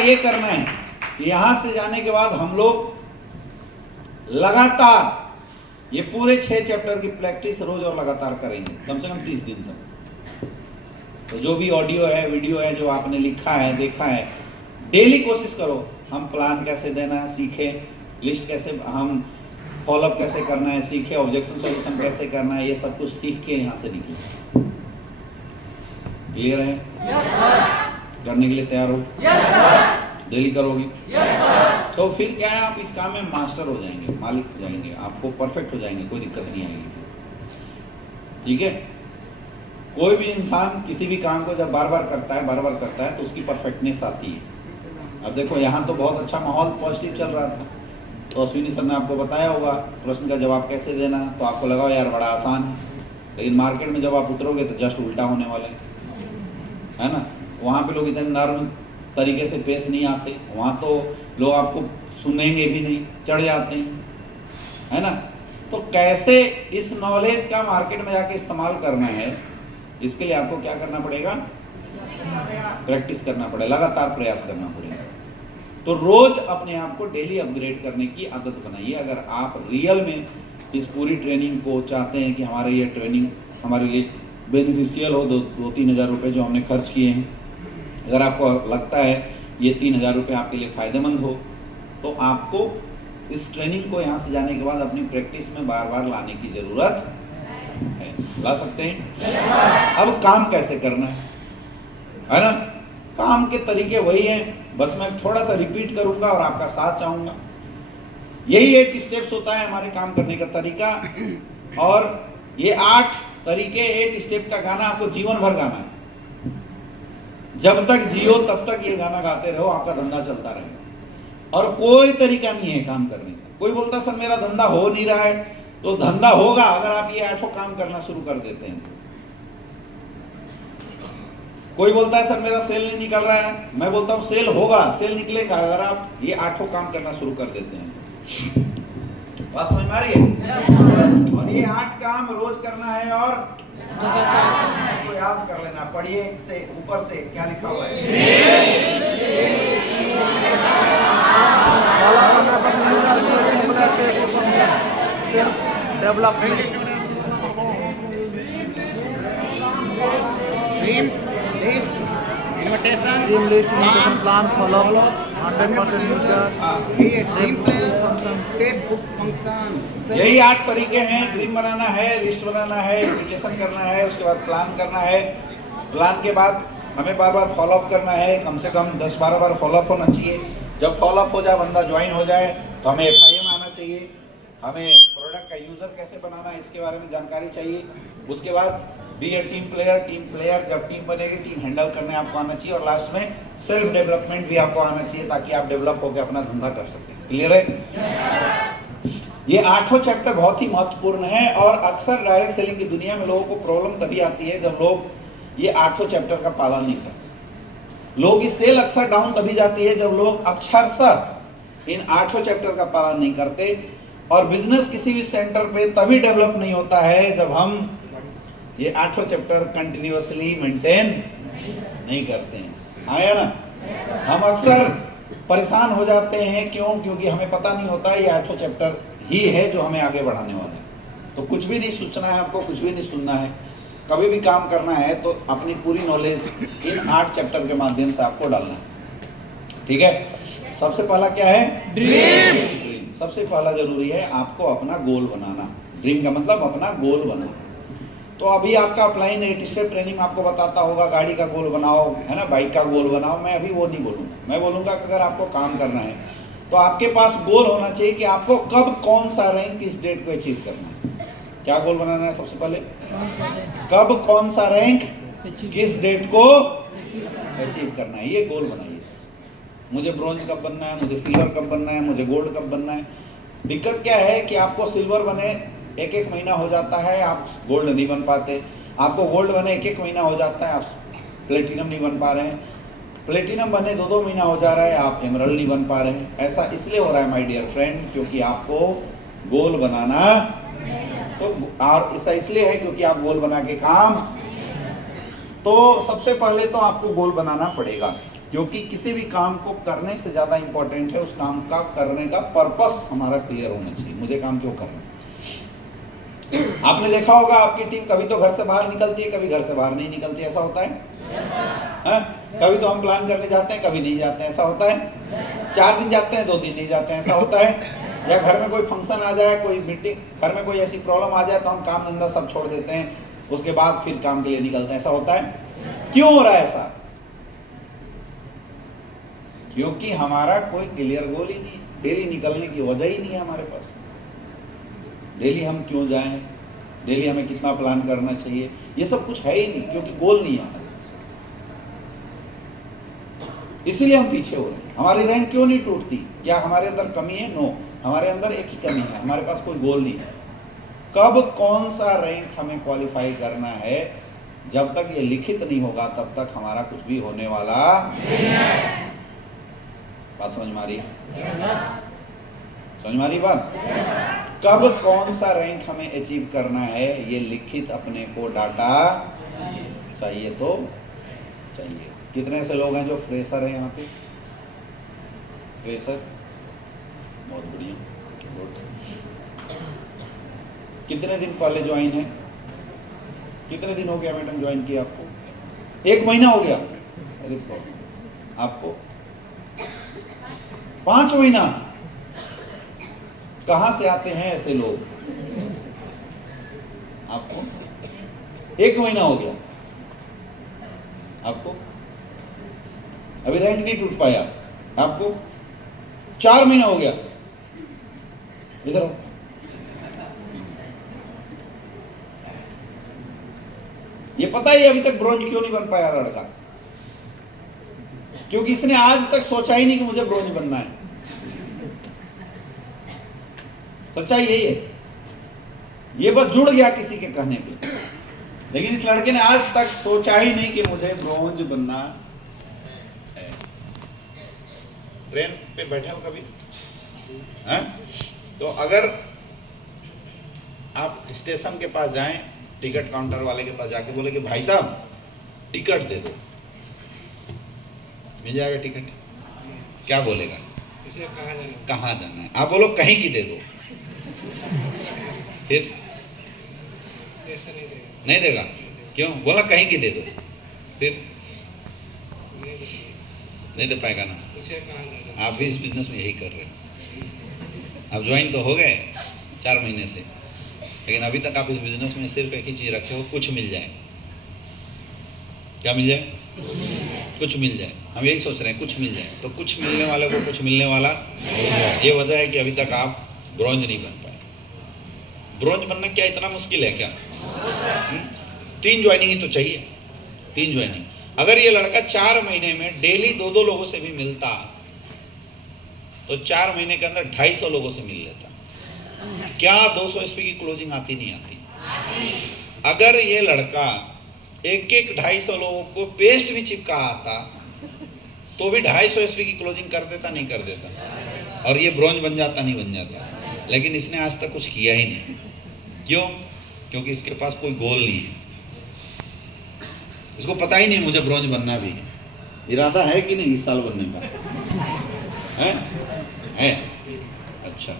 ये करना है, यहां से जाने के बाद हम लोग लगातार ये पूरे 6 चैप्टर की प्रैक्टिस रोज और लगातार करेंगे, कम से कम 30 दिन तक। तो जो भी ऑडियो है, वीडियो है, जो आपने लिखा है, देखा है, डेली कोशिश करो। हम प्लान कैसे देना है सीखे, लिस्ट कैसे हम फॉलोअप कैसे करना है सीखे, ऑब्जेक्शन सॉल्यूशन कैसे करना है, ये सब कुछ सीख के यहाँ से निकले। क्लियर है? Yes sir. करने के लिए तैयार हो? Yes sir. डेली करोगी? Yes sir. तो फिर क्या है, आप इस काम में मास्टर हो जाएंगे, मालिक हो जाएंगे, आपको परफेक्ट हो जाएंगे, कोई दिक्कत नहीं आएगी। ठीक है? कोई भी इंसान किसी भी काम को जब बार बार करता है तो उसकी परफेक्टनेस आती है। अब देखो यहाँ तो बहुत अच्छा माहौल पॉजिटिव चल रहा था, तो अश्विनी सर ने आपको बताया होगा प्रश्न का जवाब कैसे देना, तो आपको लगा यार बड़ा आसान है, लेकिन मार्केट में जब आप उतरोगे तो जस्ट उल्टा होने वाले है ना। वहाँ पे लोग इतने नर्म तरीके से पेश नहीं आते, वहाँ तो लोग आपको सुनेंगे भी नहीं, चढ़ जाते हैं, है ना। तो कैसे इस नॉलेज का मार्केट में जाके इस्तेमाल करना है, इसके लिए आपको क्या करना पड़ेगा? प्रैक्टिस करना पड़ेगा, लगातार प्रयास करना पड़ेगा। तो रोज अपने आप को डेली अपग्रेड करने की आदत बनाइए। अगर आप रियल में इस पूरी ट्रेनिंग को चाहते हैं कि हमारे ये ट्रेनिंग हमारे लिए बेनिफिशियल हो, 2-3 हज़ार रुपये जो हमने खर्च किए हैं, अगर आपको लगता है ये 3 हज़ार रुपये आपके लिए फ़ायदेमंद हो, तो आपको इस ट्रेनिंग को यहाँ से जाने के बाद अपनी प्रैक्टिस में बार बार लाने की ज़रूरत है। ला सकते हैं? अब काम कैसे करना है ना। काम के तरीके वही हैं, बस मैं थोड़ा सा रिपीट करूंगा और आपका साथ चाहूंगा। यही 8 स्टेप्स होता है हमारे काम करने का तरीका, और ये 8 तरीके 8 स्टेप का गाना आपको जीवन भर गाना है। जब तक जियो तब तक ये गाना गाते रहो, आपका धंधा चलता रहेगा। और कोई तरीका नहीं है काम करने का। कोई बोलता सर मेरा धंधा हो नहीं रहा है, तो धंधा होगा अगर आप ये 8 काम करना शुरू कर देते हैं। कोई बोलता है सर मेरा सेल नहीं निकल रहा है, मैं बोलता हूँ सेल होगा, सेल निकलेगा अगर आप ये 8 काम करना शुरू कर देते हैं। बात समझ में आ रही है? और ये 8 काम रोज करना है, और इसको याद कर लेना। पढ़िए से ऊपर से क्या लिखा हुआ है। Development invitation, team list, plan, follow, 100% यही 8 तरीके हैं। ड्रीम बनाना है, लिस्ट बनाना है, इन्विटेशन करना है, उसके बाद प्लान करना है। प्लान के बाद हमें बार बार फॉलोअप करना है, कम से कम 10-12 बार फॉलोअप होना चाहिए। जब फॉलोअप हो जाए, बंदा ज्वाइन हो जाए, तो हमें FIM आना चाहिए। हमें प्रोडक्ट का यूजर कैसे बनाना है इसके बारे में जानकारी चाहिए। उसके बाद बी ए टीम प्लेयर, जब टीम बनेगी टीम हैंडल करने आपको आना चाहिए। और लास्ट में सेल्फ डेवलपमेंट भी आपको आना चाहिए, ताकि आप डेवलप होकर अपना धंधा कर सकें। क्लियर है? ये 8 चैप्टर बहुत ही महत्वपूर्ण है, और अक्सर डायरेक्ट सेलिंग की दुनिया में लोगों को प्रॉब्लम तभी आती है जब लोग ये 8 चैप्टर का पालन नहीं करते। लोगों की सेल अक्सर डाउन तभी जाती है जब लोग अक्षरशः इन 8 चैप्टर का पालन नहीं करते। और बिजनेस किसी भी सेंटर पे तभी डेवलप नहीं होता है जब हम ये 8 चैप्टर कंटिन्यूअसली मेंटेन नहीं करते हैं। आया ना? हम अक्सर परेशान हो जाते हैं, क्यों? क्योंकि हमें पता नहीं होता ये 8 चैप्टर ही है जो हमें आगे बढ़ाने वाला है। तो कुछ भी नहीं सोचना है आपको, कुछ भी नहीं सुनना है। कभी भी काम करना है तो अपनी पूरी नॉलेज इन 8 चैप्टर के माध्यम से आपको डालना है। ठीक है? सबसे पहला क्या है? ड्रीम। सबसे पहला जरूरी है आपको अपना गोल बनाना। ड्रीम का मतलब अपना गोल बनाना। तो अभी आपका अपलाइन 8 स्टेप ट्रेनिंग आपको बताता होगा गाड़ी का गोल बनाओ, है ना, बाइक का गोल बनाओ। मैं अभी वो नहीं बोलूँगा। मैं बोलूँगा कि अगर आपको काम करना है तो आपके पास गोल होना चाहिए कि आपको कब कौन सा रैंक किस डेट को अचीव करना है। क्या गोल बनाना है? सबसे पहले कब कौन सा रैंक किस डेट को अचीव करना है, ये गोल बनाइए। मुझे ब्रोंज कब बनना है, मुझे सिल्वर कब बनना है, मुझे गोल्ड कब बनना है। दिक्कत क्या है कि आपको सिल्वर बने 1-1 महीना हो जाता है, आप गोल्ड नहीं बन पाते। आपको गोल्ड बने 1-1 महीना हो जाता है, आप प्लेटिनम नहीं बन पा रहे हैं। प्लेटिनम बने 2-2 महीना हो जा रहा है, आप एमरल्ड नहीं बन पा रहे हैं। ऐसा इसलिए हो रहा है माय डियर फ्रेंड, क्योंकि आपको गोल बनाना, तो और ऐसा इसलिए है क्योंकि आप गोल बना के काम। तो सबसे पहले तो आपको गोल बनाना पड़ेगा। क्योंकि किसी भी काम को करने से ज़्यादा इंपॉर्टेंट है उस काम का करने का पर्पस हमारा क्लियर होना चाहिए। मुझे काम क्यों करना है। आपने देखा होगा आपकी टीम कभी तो घर से बाहर निकलती है, कभी घर से बाहर नहीं निकलती, ऐसा होता है? कभी तो हम प्लान करने जाते हैं, कभी नहीं जाते हैं, ऐसा होता है? 4 दिन जाते हैं, 2 दिन नहीं जाते हैं, ऐसा होता है? या घर में कोई फंक्शन आ जाए, कोई मीटिंग, घर में कोई ऐसी प्रॉब्लम आ जाए तो हम काम धंधा सब छोड़ देते हैं, उसके बाद फिर काम के लिए निकलते हैं, ऐसा होता है? क्यों हो रहा है ऐसा? क्योंकि हमारा कोई क्लियर गोल ही नहीं, डेली निकलने की वजह ही नहीं है हमारे पास। डेली हम क्यों जाएं, डेली हमें कितना प्लान करना चाहिए, ये सब कुछ है ही नहीं, क्योंकि गोल नहीं है हमारे पास। इसीलिए हम पीछे हो रहे हैं। हमारी रैंक क्यों नहीं टूटती? क्या हमारे अंदर कमी है? नो, हमारे अंदर एक ही कमी है, हमारे पास कोई गोल नहीं है। कब कौन सा रैंक हमें क्वालिफाई करना है, जब तक ये लिखित नहीं होगा तब तक हमारा कुछ भी होने वाला नहीं है। बात समझ में आ रही है? समझ में आ रही बात? कब कौन सा रैंक हमें अचीव करना है, ये लिखित अपने को डाटा चाहिए तो चाहिए। कितने ऐसे लोग हैं जो फ्रेशर हैं यहाँ पे? फ्रेशर, बहुत बढ़िया, गुड। कितने दिन पहले ज्वाइन है? कितने दिन हो गया मैडम ज्वाइन किया आपको? 1 महीना हो गया? अरे बाप, आपको 5 महीना? कहां से आते हैं ऐसे लोग? आपको 1 महीना हो गया, आपको अभी रैंक नहीं टूट पाया, आपको 4 महीना हो गया। इधर आओ। ये पता ही अभी तक ब्रोंज क्यों नहीं बन पाया लड़का? क्योंकि इसने आज तक सोचा ही नहीं कि मुझे ब्रोंज बनना है। सच्चाई यही है। ये बस जुड़ गया किसी के कहने पे, लेकिन इस लड़के ने आज तक सोचा ही नहीं कि मुझे ब्रोंज बनना है। ट्रेन पे बैठे हो कभी? हैं? तो अगर आप स्टेशन के पास जाएं, टिकट काउंटर वाले के पास जाके बोले कि भाई साहब टिकट दे दो, मिल जाएगा टिकट? क्या बोलेगा? कहाँ जाना है? आप बोलो कहीं की दे दो, फिर नहीं देगा। क्यों? बोला कहीं की दे दो, फिर नहीं दे पाएगा ना। आप भी इस बिजनेस में यही कर रहे हैं। आप ज्वाइन तो हो गए 4 महीने से, लेकिन अभी तक आप इस बिजनेस में सिर्फ एक ही चीज रखे हो, कुछ मिल जाए। क्या मिल जाए? कुछ मिल जाए। हम यही सोच रहे हैं, कुछ मिल जाए। तो कुछ मिलने वाले को कुछ मिलने वाला, ये वजह है कि अभी तक आप ब्रोंज नहीं बन पाए। ब्रोंज बनना क्या इतना मुश्किल है क्या? 3 ज्वाइनिंग ही तो चाहिए, 3 ज्वाइनिंग। अगर ये लड़का 4 महीने में डेली 2-2 लोगों से भी मिलता तो 4 महीने के अंदर 250 लोगों से मिल लेता। क्या 200 एसपी की क्लोजिंग आती नहीं आती? अगर ये लड़का एक 250 लोगों को पेस्ट भी चिपका आता तो भी 250 एसपी की क्लोजिंग कर देता, नहीं कर देता? और ये ब्रोंज बन जाता, नहीं बन जाता? लेकिन इसने आज तक कुछ किया ही नहीं। क्यों? क्योंकि इसके पास कोई गोल नहीं है। इसको पता ही नहीं मुझे ब्रोंज बनना भी है। इरादा है कि नहीं इस साल बनने का? है? अच्छा,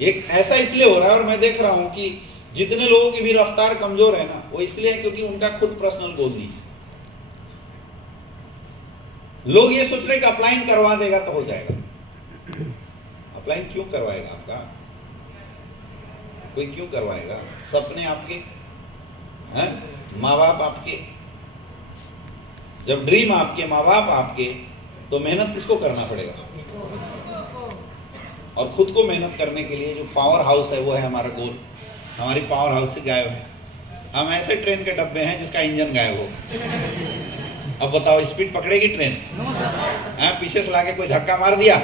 एक ऐसा इसलिए हो रहा है, और मैं देख रहा हूं कि जितने लोगों की भी रफ्तार कमजोर है ना, वो इसलिए क्योंकि उनका खुद पर्सनल गोल नहीं। लोग ये सोच रहे कि अपलाइन करवा देगा तो हो जाएगा। अपलाइन क्यों करवाएगा आपका? कोई क्यों करवाएगा? सपने आपके हैं, माँ बाप आपके। जब ड्रीम आपके, माँ बाप आपके, तो मेहनत किसको करना पड़ेगा? और खुद को मेहनत करने के लिए जो पावर हाउस है वो है हमारा गोल। हमारी पावर हाउस से गायब है। हम ऐसे ट्रेन के डब्बे हैं जिसका इंजन गायब हो। अब बताओ स्पीड पकड़ेगी ट्रेन? पीछे से लाके कोई धक्का मार दिया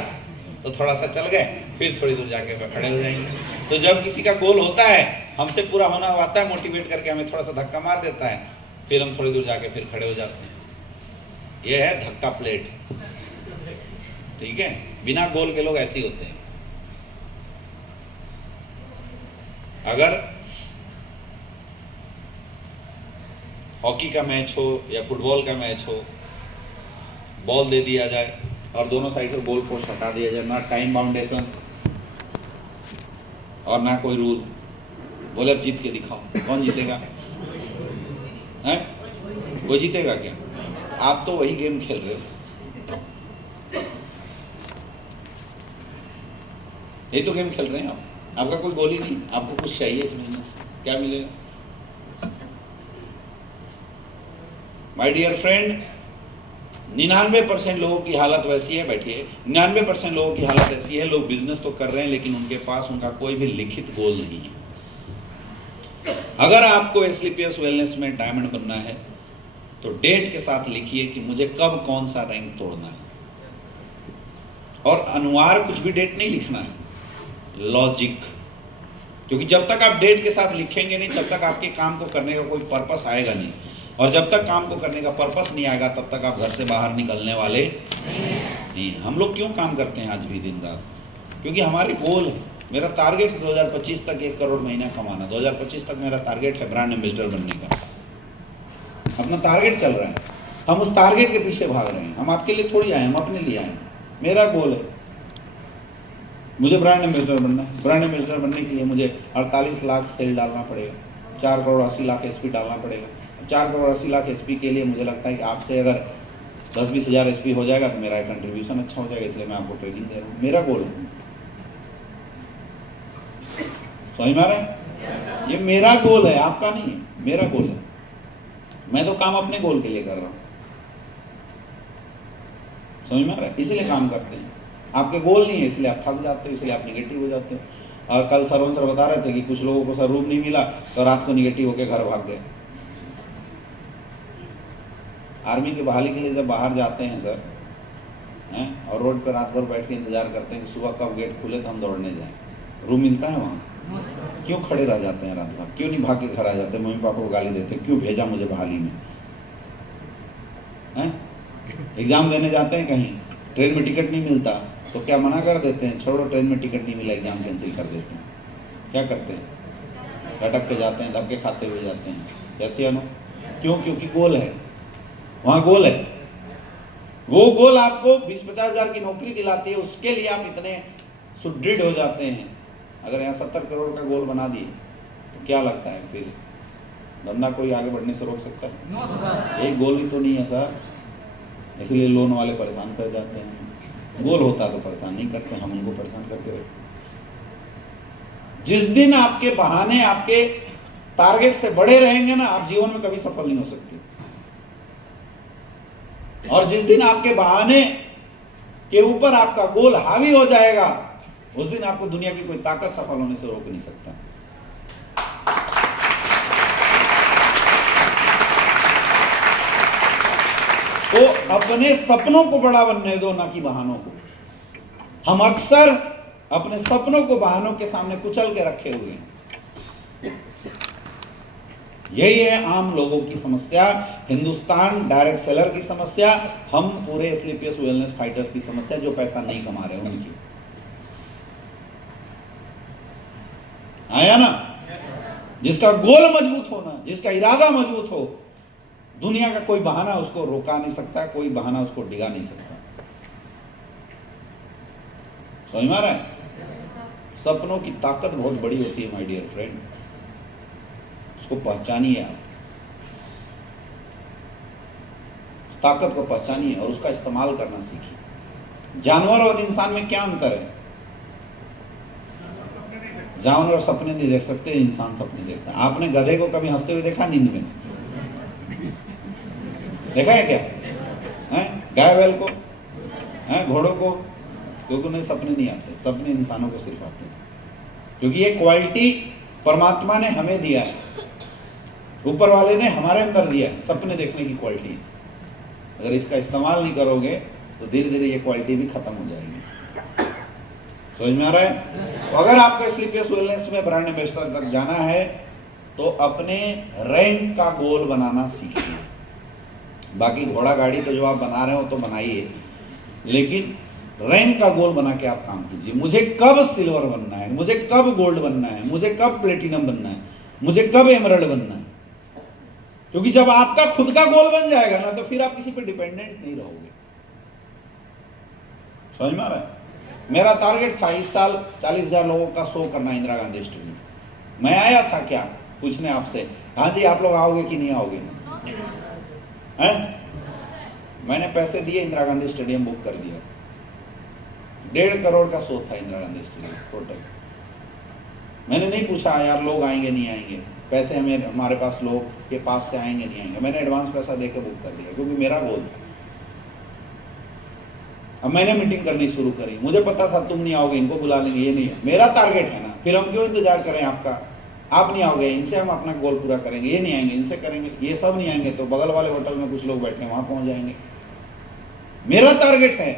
तो थोड़ा सा चल गए, फिर थोड़ी दूर जाके खड़े हो जाएंगे। तो जब किसी का गोल होता है, हमसे पूरा होना आता है, मोटिवेट करके हमें थोड़ा सा धक्का मार देता है, फिर हम थोड़ी दूर जाके फिर खड़े हो जाते हैं। ये है धक्का प्लेट। ठीक है? बिना गोल के लोग ऐसे ही होते हैं। अगर हॉकी का मैच हो या फुटबॉल का मैच हो, बॉल दे दिया जाए और दोनों साइड से गोल पोस्ट हटा दिया जाए, ना टाइम बाउंडेशन और ना कोई रूल। बोले अब जीत के दिखाओ, कौन जीतेगा? हैं? वो जीतेगा क्या? आप तो वही गेम खेल रहे हो, ये तो गेम खेल रहे हैं आप। आपका कोई गोल ही नहीं, आपको कुछ चाहिए इस बिजनेस से, क्या मिलेगा? माय डियर फ्रेंड, 99% लोगों की हालत वैसी है, बैठिए, 99% लोगों की हालत ऐसी है, लोग बिजनेस तो कर रहे हैं लेकिन उनके पास उनका कोई भी लिखित गोल नहीं है। अगर आपको एसलीपीएस वेलनेस में डायमंड बनना है तो डेट के साथ लिखिए कि मुझे कब कौन सा रैंक तोड़ना है, और अनुवार कुछ भी डेट नहीं लिखना है, लॉजिक। क्योंकि जब तक आप डेट के साथ लिखेंगे नहीं तब तक आपके काम को करने का कोई पर्पस आएगा नहीं, और जब तक काम को करने का पर्पस नहीं आएगा तब तक आप घर से बाहर निकलने वाले नहीं। हम लोग क्यों काम करते हैं आज भी दिन रात? क्योंकि हमारे गोल है। मेरा टारगेट है 2025 तक 1 करोड़ महीना कमाना। 2025 तक मेरा टारगेट है ब्रांड एम्बेसडर बनने का। अपना टारगेट चल रहा है, हम उस टारगेट के पीछे भाग रहे हैं। हम आपके लिए थोड़ी आए, हम अपने लिए आए हैं। मेरा गोल है, मुझे ब्रांड एम्बेसडर बनना है। ब्रांड एम्बेसडर बनने के लिए मुझे 48 लाख सेल डालना पड़ेगा, 4 करोड़ 80 लाख एसपी डालना पड़ेगा। 4 करोड़ 80 लाख एसपी के लिए मुझे लगता है कि आपसे अगर 10-20 हज़ार एसपी हो जाएगा तो मेरा कंट्रीब्यूशन अच्छा हो जाएगा, इसलिए मैं आपको ट्रेनिंग दे रहा हूँ। मेरा गोल है, समझ में आ रहा है? ये मेरा गोल है, आपका नहीं है, मेरा गोल है। मैं तो काम अपने गोल के लिए कर रहा हूँ, समझ में आ रहा है? इसलिए काम करते हैं। आपके गोल नहीं है इसलिए आप थक जाते हो, इसलिए आप निगेटिव हो जाते हो। और कल सरवन सर बता रहे थे कि कुछ लोगों को सर रूम नहीं मिला तो रात को निगेटिव होकर घर भाग गए। आर्मी की बहाली के लिए जब बाहर जाते हैं सर हैं, और रोड पर रात भर बैठ के इंतजार करते हैं कि सुबह कब गेट खुले तो हम दौड़ने जाएं, रूम मिलता है वहाँ? क्यों खड़े रह जाते हैं रात भर? क्यों नहीं भाग के घर आ जाते? मम्मी पापा को गाली देते, क्यों भेजा मुझे बहाली में? हैं? एग्जाम देने जाते हैं कहीं, ट्रेन में टिकट नहीं मिलता तो क्या मना कर देते हैं? छोड़ो, ट्रेन में टिकट नहीं मिला, एग्जाम कैंसिल कर देते हैं। क्या करते हैं? लटक के जाते हैं, धक्के खाते हुए जाते हैं। कैसे अनु? क्यों? क्योंकि गोल है, वहाँ गोल है। वो गोल आपको 20-50 हज़ार की नौकरी दिलाती है, उसके लिए आप इतने सुदृढ़ हो जाते हैं। अगर यहाँ 70 करोड़ का गोल बना दिए तो क्या लगता है फिर धंधा कोई आगे बढ़ने से रोक सकता है? एक गोल ही तो नहीं है सर, इसलिए लोन वाले परेशान कर जाते हैं। गोल होता तो परेशान नहीं करते, हम उनको परेशान करके रखते। जिस दिन आपके बहाने आपके टारगेट से बड़े रहेंगे ना, आप जीवन में कभी सफल नहीं हो सकते। और जिस दिन आपके बहाने के ऊपर आपका गोल हावी हो जाएगा, उस दिन आपको दुनिया की कोई ताकत सफल होने से रोक नहीं सकता। तो अपने सपनों को बड़ा बनने दो, ना कि बहानों को। हम अक्सर अपने सपनों को बहानों के सामने कुचल के रखे हुए हैं। यही है आम लोगों की समस्या, हिंदुस्तान डायरेक्ट सेलर की समस्या, हम पूरे एसलीपीएस वेलनेस फाइटर्स की समस्या जो पैसा नहीं कमा रहे हैं उनकी। आया ना? जिसका गोल मजबूत होना, जिसका इरादा मजबूत हो, दुनिया का कोई बहाना उसको रोका नहीं सकता, कोई बहाना उसको डिगा नहीं सकता। समझ में आ रहा है? सपनों की ताकत बहुत बड़ी होती है माय डियर फ्रेंड, उसको पहचानिए आप, ताकत को पहचानिए और उसका इस्तेमाल करना सीखिए। जानवर और इंसान में क्या अंतर है? जानवर सपने नहीं देख सकते, इंसान सपने देखता है। आपने गधे को कभी हंसते हुए देखा नींद में? देखा है क्या? गाय बैल को, घोड़ों को? क्योंकि उन्हें सपने नहीं आते, सपने इंसानों को सिर्फ आते हैं। क्योंकि ये क्वालिटी परमात्मा ने हमें दिया है, ऊपर वाले ने हमारे अंदर दिया है, सपने देखने की क्वालिटी। अगर इसका इस्तेमाल नहीं करोगे तो धीरे धीरे ये क्वालिटी भी खत्म हो जाएगी। समझ में आ रहा है? तो अगर आपको एसलीपीएस वेलनेस में ब्रांड एम्बेसडर तक जाना है तो अपने रैंक का गोल बनाना सीखिए। बाकी घोड़ा गाड़ी तो जो आप बना रहे हो तो बनाइए, लेकिन रैंक का गोल बना के आप काम कीजिए। मुझे कब सिल्वर बनना है, मुझे कब गोल्ड बनना है, मुझे कब प्लेटिनम बनना है, मुझे कब एमरल्ड बनना है। क्योंकि जब आपका खुद का गोल बन जाएगा ना तो फिर आप किसी पे डिपेंडेंट नहीं रहोगे। समझ में आ रहा है? मेरा टारगेट था इस साल 40,000 लोगों का शो करना इंदिरा गांधी स्टेडियम। मैं आया था क्या पूछने आपसे, हाँ जी आप लोग आओगे कि नहीं आओगे? हैं? मैंने पैसे दिए, इंदिरा गांधी स्टेडियम बुक कर दिया। 1.5 करोड़ का शो था इंदिरा गांधी स्टेडियम टोटल। मैंने नहीं पूछा यार लोग आएंगे नहीं आएंगे, पैसे हमारे पास लोग के पास से आएंगे नहीं आएंगे। मैंने एडवांस पैसा देकर बुक कर दिया क्योंकि मेरा गोल था। अब मैंने मीटिंग करनी शुरू करी, मुझे पता था तुम नहीं आओगे, इनको बुला लेंगे, ये नहीं है मेरा टारगेट है ना, फिर हम क्यों इंतजार करें आपका? आप नहीं आओगे, इनसे हम अपना गोल पूरा करेंगे, ये नहीं आएंगे इनसे करेंगे, ये सब नहीं आएंगे तो बगल वाले होटल में कुछ लोग बैठे हैं वहां पहुंच जाएंगे। मेरा टारगेट है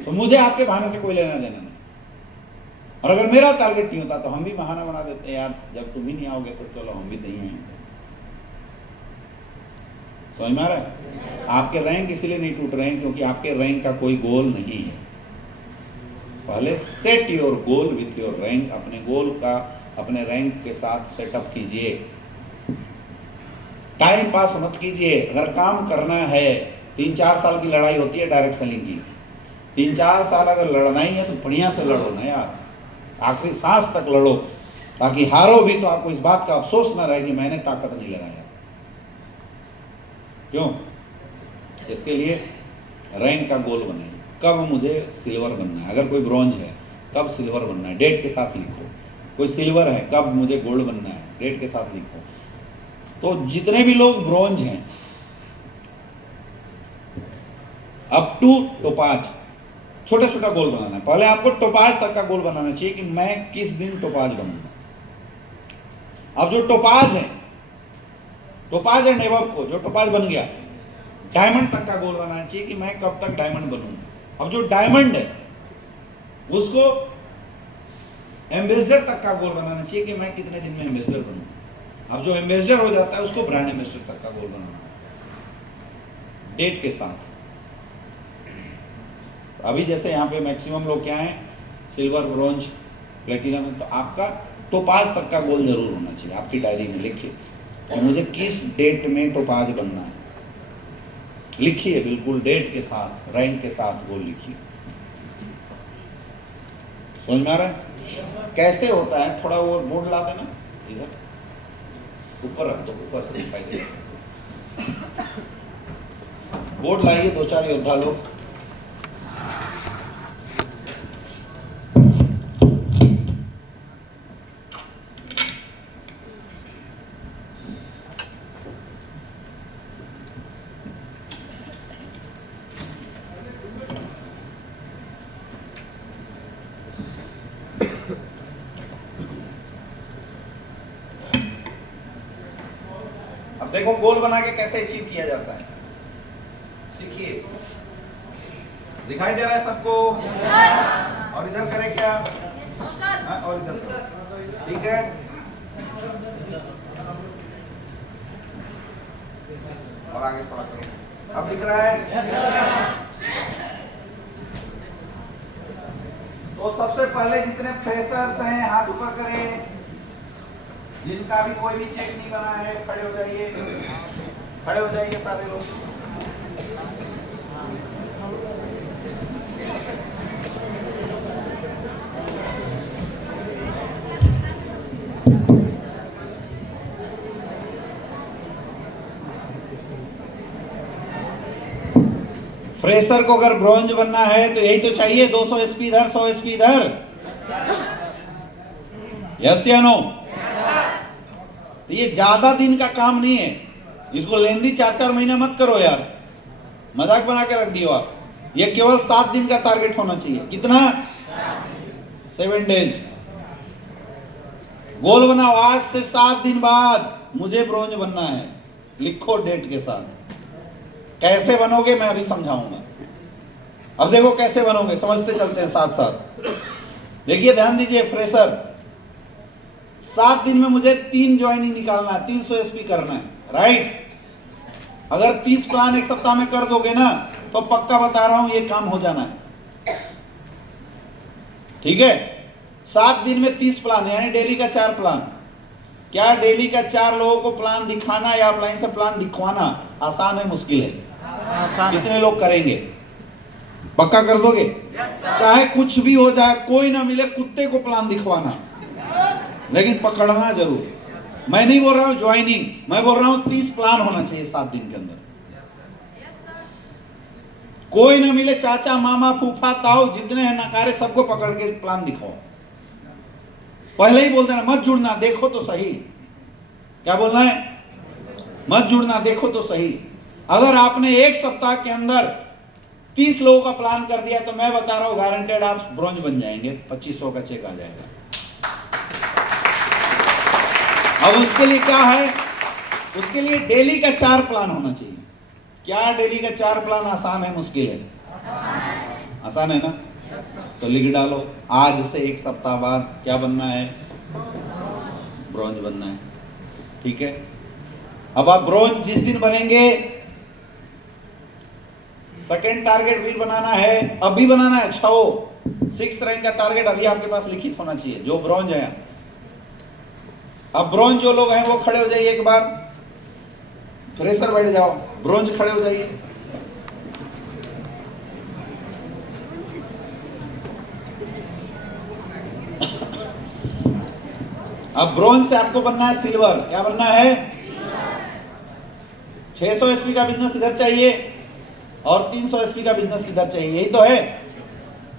तो मुझे आपके बहाने से कोई लेना देना नहीं। और अगर मेरा टारगेट नहीं होता तो हम भी बहाना बना देते यार जब तुम ही नहीं आओगे तो चलो हम भी नहीं आएंगे। समझ में आ रहा है? आपके रैंक इसलिए नहीं टूट रहे हैं क्योंकि आपके रैंक का कोई गोल नहीं है। पहले set your goal with your rank, अपने गोल का अपने रैंक के साथ सेटअप कीजिए। टाइम पास मत कीजिए। अगर काम करना है, 3-4 साल की लड़ाई होती है डायरेक्ट सेलिंग की, 3-4 साल अगर लड़ना ही है तो बढ़िया से लड़ो ना यार, आखिरी सांस तक लड़ो, ताकि हारो भी तो आपको इस बात का अफसोस ना रहे कि मैंने ताकत नहीं लगाया। क्यों? इसके लिए रैंक का गोल बनाइए। कब मुझे सिल्वर बनना है, अगर कोई ब्रॉन्ज है कब सिल्वर बनना है, डेट के साथ लिखो। कोई सिल्वर है कब मुझे गोल्ड बनना है, डेट के साथ लिखो। तो जितने भी लोग ब्रॉन्ज हैं अप टू टोपाज, छोटा छोटा गोल बनाना है। पहले आपको टोपाज तक का गोल बनाना चाहिए कि मैं किस दिन टोपाज बनूंगा। अब जो टोपाज है, टोपाज एंड एबव को जो टोपाज बन गया, डायमंड तक का गोल बनाना चाहिए कि मैं कब तक डायमंड बनूंगा। अब जो डायमंड है उसको एम्बेसडर तक का गोल बनाना चाहिए कि मैं कितने दिन में एम्बेसडर बनूंगा। अब जो एम्बेसडर हो जाता है उसको ब्रांड एम्बेसडर तक का गोल बनाना है, डेट के साथ। अभी जैसे यहाँ पे मैक्सिमम लोग क्या है, सिल्वर, ब्रॉन्ज, प्लेटिनम, तो आपका टोपाज तक का गोल जरूर होना चाहिए। आपकी डायरी में लिखिए तो मुझे किस डेट में टोपाज बनना है, लिखिए बिल्कुल डेट के साथ, रैंक के साथ गोल लिखिए। समझ में आ रहा है? कैसे होता है? थोड़ा वो बोर्ड ला देना इधर, ऊपर रख दो, ऊपर से दिखाई दे। बोर्ड लाइए 2-4 योद्धा लोग। अब देखो गोल बना के कैसे अचीव किया जाता है, सीखिए। दिखाई दे रहा है सबको? और इधर करें क्या? हाँ, और इधर, ठीक है। और आगे थोड़ा करो। अब दिख रहा है? तो सबसे पहले जितने फ्रेशर्स हैं हाथ ऊपर करें, जिनका भी कोई भी चेक नहीं बना है खड़े हो जाइए, खड़े हो जाइए सारे लोग। फ्रेशर को अगर ब्रॉन्ज बनना है तो यही तो चाहिए, 200 एसपी इधर, 100 एसपी इधर। यस या नो? तो ये ज्यादा दिन का काम नहीं है, इसको लेंदी 4-4 महीने मत करो यार, मजाक बना के रख दियो आप। ये केवल 7 दिन का टारगेट होना चाहिए। कितना? 7 डेज। गोल बनाओ, आज से 7 दिन बाद मुझे ब्रॉन्ज बनना है, लिखो डेट के साथ। कैसे बनोगे मैं अभी समझाऊंगा। अब देखो कैसे बनोगे, समझते चलते हैं साथ साथ। देखिए ध्यान दीजिए, फ्रेशर 7 दिन में मुझे 3 ज्वाइनिंग निकालना है, 300 एसपी करना है, राइट? अगर 30 प्लान एक सप्ताह में कर दोगे ना तो पक्का बता रहा हूं ये काम हो जाना है, ठीक है? 7 दिन में 30 प्लान, यानी डेली का 4 प्लान। क्या डेली का 4 लोगों को प्लान दिखाना या ऑफलाइन से प्लान दिखवाना आसान है मुश्किल है? कितने लोग करेंगे? पक्का कर दोगे? चाहे कुछ भी हो जाए, कोई ना मिले, कुत्ते को प्लान दिखवाना, लेकिन पकड़ना जरूर। मैं नहीं बोल रहा हूं ज्वाइनिंग, मैं बोल रहा हूं 30 प्लान होना चाहिए 7 दिन के अंदर। कोई ना मिले, चाचा मामा फूफा ताऊ जितने हैं नकारे सबको पकड़ के प्लान दिखाओ। पहले ही बोल देना मत जुड़ना, देखो तो सही। क्या बोलना है? मत जुड़ना, देखो तो सही। अगर आपने एक सप्ताह के अंदर 30 लोगों का प्लान कर दिया तो मैं बता रहा हूं गारंटेड आप ब्रॉन्ज बन जाएंगे, 2500 का चेक आ जाएगा। अब उसके लिए क्या है? उसके लिए डेली का 4 प्लान होना चाहिए। क्या डेली का 4 प्लान आसान है मुश्किल है? आसान है ना? तो लिख डालो, आज से 1 सप्ताह बाद क्या बनना है? ब्रॉन्ज बनना है। ठीक है? अब आप ब्रॉन्ज जिस दिन बनेंगे, सेकंड टारगेट भी बनाना है, अभी बनाना है। 6 रैंक का टारगेट अभी आपके पास लिखित होना चाहिए जो ब्रॉन्ज है। अब ब्रॉन्ज जो लोग हैं वो खड़े हो जाइए, एक बार फ्रेशर बैठ जाओ, ब्रॉन्ज खड़े हो जाइए। अब ब्रॉन्ज से आपको बनना है सिल्वर। क्या बनना है? 600 एसपी का बिजनेस इधर चाहिए और 300 एसपी का बिजनेस इधर चाहिए, यही तो है,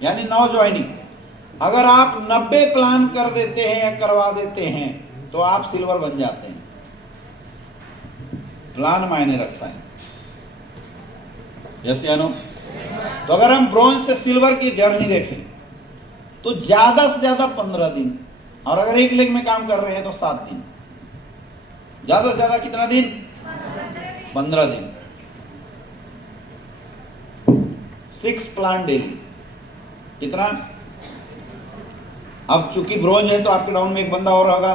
यानी 9 ज्वाइनिंग। अगर आप 90 प्लान कर देते हैं या करवा देते हैं तो आप सिल्वर बन जाते हैं। प्लान मायने रखता है। यस या नो? तो अगर हम ब्रॉन्ज से सिल्वर की जर्नी देखें तो ज्यादा से ज्यादा 15 दिन, और अगर एक लेग में काम कर रहे हैं तो 7 दिन। ज्यादा से ज्यादा कितना दिन? 15 दिन। 6 प्लान डेली। कितना? अब चूंकि ब्रॉन्ज है तो आपके डाउन में एक बंदा और होगा,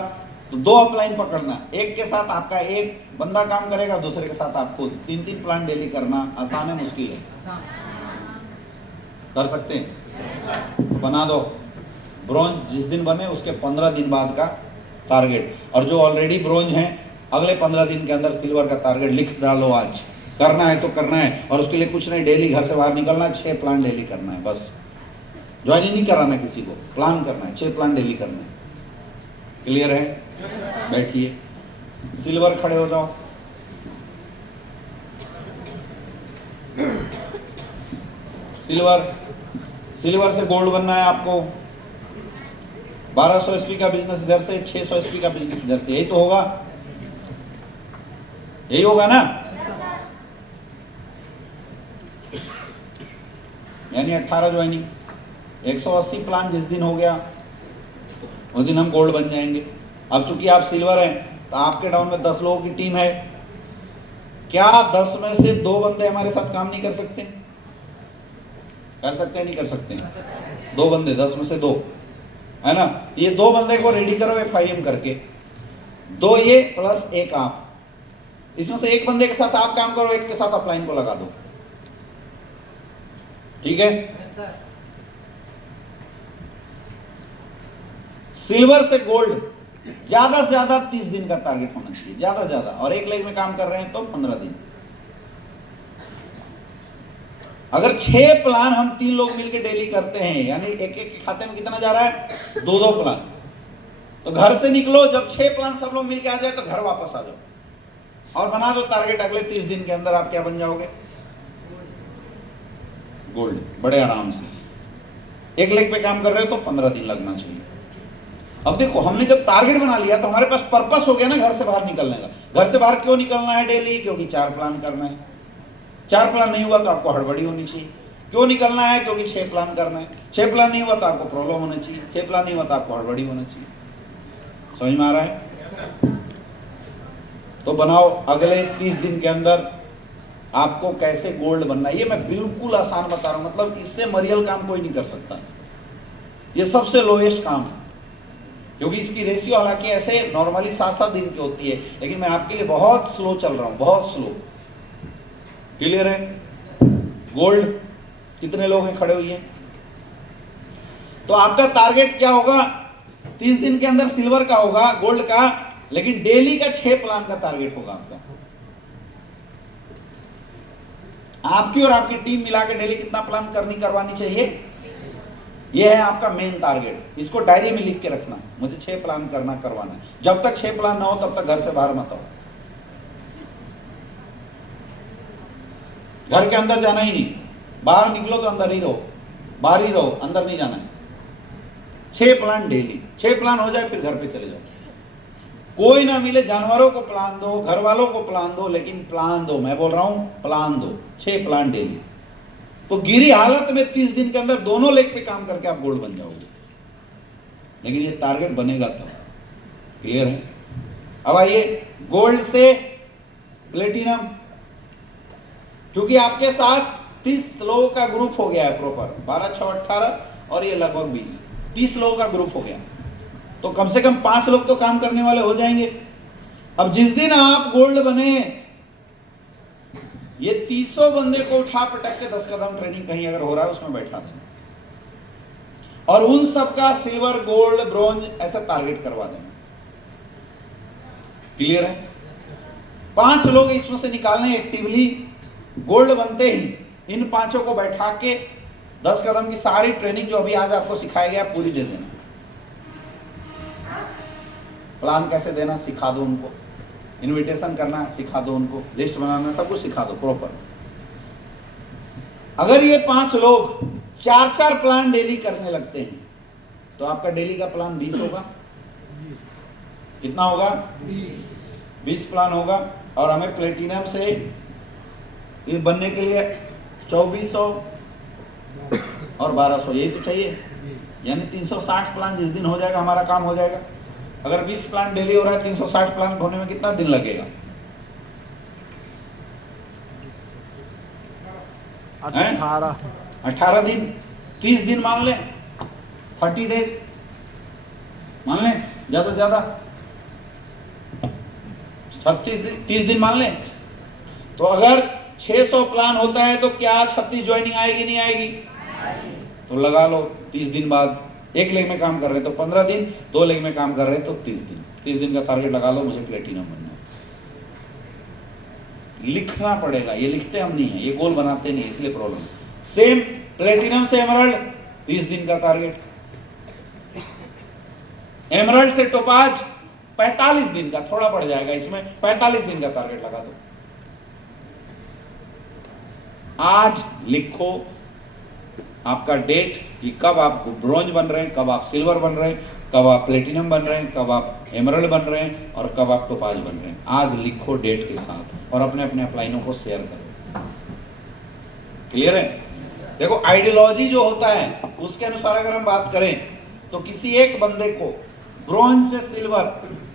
तो 2 अपलाइन पकड़ना। एक के साथ आपका एक बंदा काम करेगा, दूसरे के साथ आप खुद। 3-3 प्लान डेली करना आसान है मुश्किल है? कर सकते हैं? बना दो। ब्रॉन्ज जिस दिन बने उसके 15 दिन बाद का टारगेट, और जो ऑलरेडी ब्रॉन्ज हैं अगले 15 दिन के अंदर सिल्वर का टारगेट लिख डालो। आज करना है तो करना है, और उसके लिए कुछ नहीं, डेली घर से बाहर निकलना, 6 प्लान डेली करना है बस। ज्वाइनिंग नहीं कराना किसी को, प्लान करना है, 6 प्लान डेली करना है। क्लियर है? बैठिए, सिल्वर खड़े हो जाओ। सिल्वर से गोल्ड बनना है आपको। 1200 एसपी का बिजनेस इधर से, 600 एसपी का बिजनेस इधर से, यही तो होगा, यही होगा ना? यानी 18 ज्वाइनिंग, 180 प्लान जिस दिन हो गया उस दिन हम गोल्ड बन जाएंगे। अब चूंकि आप सिल्वर हैं तो आपके डाउन में 10 लोगों की टीम है। क्या 10 में से 2 बंदे हमारे साथ काम नहीं कर सकते? कर सकते हैं? नहीं कर सकते? 2 बंदे, 10 में से 2, है ना? ये 2 बंदे को रेडी करो FIM करके, 2 ये प्लस 1 आप। इसमें से 1 बंदे के साथ आप काम करो, 1 के साथ अपलाइन को लगा दो। ठीक है? सिल्वर से गोल्ड ज्यादा से ज्यादा 30 दिन का टारगेट होना चाहिए, ज्यादा से ज्यादा, और एक लेग में काम कर रहे हैं तो 15 दिन। अगर 6 प्लान हम 3 लोग मिलकर डेली करते हैं, यानी एक के खाते में कितना जा रहा है? 2-2 प्लान। तो घर से निकलो, जब 6 प्लान सब लोग मिलकर आ जाए तो घर वापस आ जाओ और बना दो टारगेट। अगले 30 दिन के अंदर आप क्या बन जाओगे? गोल्ड, बड़े आराम से। एक लेग पे काम कर रहे हो तो 15 दिन लगना चाहिए। अब देखो, हमने जब टारगेट बना लिया तो हमारे पास पर्पस हो गया ना घर से बाहर निकलने का। घर से बाहर क्यों निकलना है डेली? क्योंकि 4 प्लान करना है। 4 प्लान नहीं हुआ तो आपको हड़बड़ी होनी चाहिए। क्यों निकलना है? क्योंकि 6 प्लान करना है। 6 प्लान नहीं हुआ तो आपको प्रॉब्लम होना चाहिए। 6 प्लान नहीं हुआ तो आपको हड़बड़ी होना चाहिए। समझ में आ रहा है? तो बनाओ अगले 30 दिन के अंदर आपको कैसे गोल्ड बनना है। ये मैं बिल्कुल आसान बता रहा हूं, मतलब इससे मरियल काम कोई नहीं कर सकता। ये सबसे लोएस्ट काम है, क्योंकि इसकी रेशियो हालांकि ऐसे नॉर्मली 7-7 दिन की होती है, लेकिन मैं आपके लिए बहुत स्लो चल रहा हूं, बहुत स्लो। क्लियर है? गोल्ड कितने लोग हैं खड़े हुए? तो आपका टारगेट क्या होगा? 30 दिन के अंदर सिल्वर का होगा, गोल्ड का, लेकिन डेली का 6 प्लान का टारगेट होगा आपका। आपकी और आपकी टीम मिला के डेली कितना प्लान करवानी चाहिए, ये है आपका मेन टारगेट। इसको डायरी में लिख के रखना, मुझे 6 प्लान करवाना है। जब तक 6 प्लान ना हो तब तक घर से बाहर मत आओ, घर के अंदर जाना ही नहीं, बाहर निकलो तो अंदर ही रहो, बाहर ही रहो, अंदर नहीं जाना है। 6 प्लान डेली, 6 प्लान हो जाए फिर घर पे चले जाओ। कोई ना मिले, जानवरों को प्लान दो, घर वालों को प्लान दो, लेकिन प्लान दो, मैं बोल रहा हूं प्लान दो, 6 प्लान डेली। तो गिरी हालत में 30 दिन के अंदर दोनों लेग पे काम करके आप गोल्ड बन जाओगे, लेकिन ये टारगेट बनेगा तो। क्लियर है? अब आइए गोल्ड से प्लेटिनम, क्योंकि आपके साथ 30 लोगों का ग्रुप हो गया है प्रॉपर, 12, 6, 18 और ये लगभग 20, 30 लोगों का ग्रुप हो गया, तो कम से कम 5 लोग तो काम करने वाले हो जाएंगे। अब जिस दिन आप गोल्ड बने, ये 300 बंदे को उठा पटक के 10 कदम ट्रेनिंग कहीं अगर हो रहा है उसमें बैठा देना, और उन सबका सिल्वर, गोल्ड, ब्रॉन्ज ऐसा टारगेट करवा देना। क्लियर है? 5 लोग इसमें से निकालने एक्टिवली, गोल्ड बनते ही इन 5 को बैठा के 10 कदम की सारी ट्रेनिंग जो अभी आज आपको सिखाया गया पूरी दे देना। प्लान कैसे देना सिखा दो उनको, इनविटेशन करना सिखा दो उनको, लिस्ट बनाना सब कुछ सिखा दो प्रॉपर। अगर ये 5 लोग 4-4 प्लान डेली करने लगते हैं तो आपका डेली का प्लान 20 होगा। कितना होगा? 20 प्लान होगा। और हमें प्लेटिनम से ये बनने के लिए 2400 और 1200 यही तो चाहिए, यानी 360 प्लान जिस दिन हो जाएगा हमारा काम हो जाएगा। अगर 20 प्लान डेली हो रहा है, 360 प्लान होने में कितना दिन लगेगा? 18 दिन, 30 दिन मान लें, 30 डेज मान लें, ज्यादा से ज्यादा 30 दिन मान लें। तो अगर 600 प्लान होता है तो क्या 36 ज्वाइनिंग आएगी नहीं आएगी? तो लगा लो 30 दिन बाद, एक लेग में काम कर रहे हैं तो 15 दिन, 2 लेग में काम कर रहे हैं तो 30 दिन। 30 दिन का टारगेट लगा लो, मुझे प्लेटिनम बनना है। लिखना पड़ेगा, ये लिखते हम नहीं है, ये गोल बनाते नहीं है, इसलिए प्रॉब्लम। सेम प्लेटिनम से एमराल्ड 30 दिन का टारगेट, एमराल्ड से टोपाज 45 दिन का, थोड़ा बढ़ जाएगा इसमें, 45 दिन का टारगेट लगा दो। आज लिखो आपका डेट कि कब आप ब्रॉन्ज बन रहे हैं, कब आप सिल्वर बन रहे हैं, कब आप प्लेटिनम बन रहे हैं, कब आप एमराल्ड बन रहे हैं और कब आप टोपाज बन रहे हैं। आज लिखो डेट के साथ और अपने अपने अपलाइनों को शेयर करो। क्लियर है? देखो आइडियोलॉजी जो होता है उसके अनुसार अगर हम बात करें तो किसी एक बंदे को ब्रॉन्ज से सिल्वर,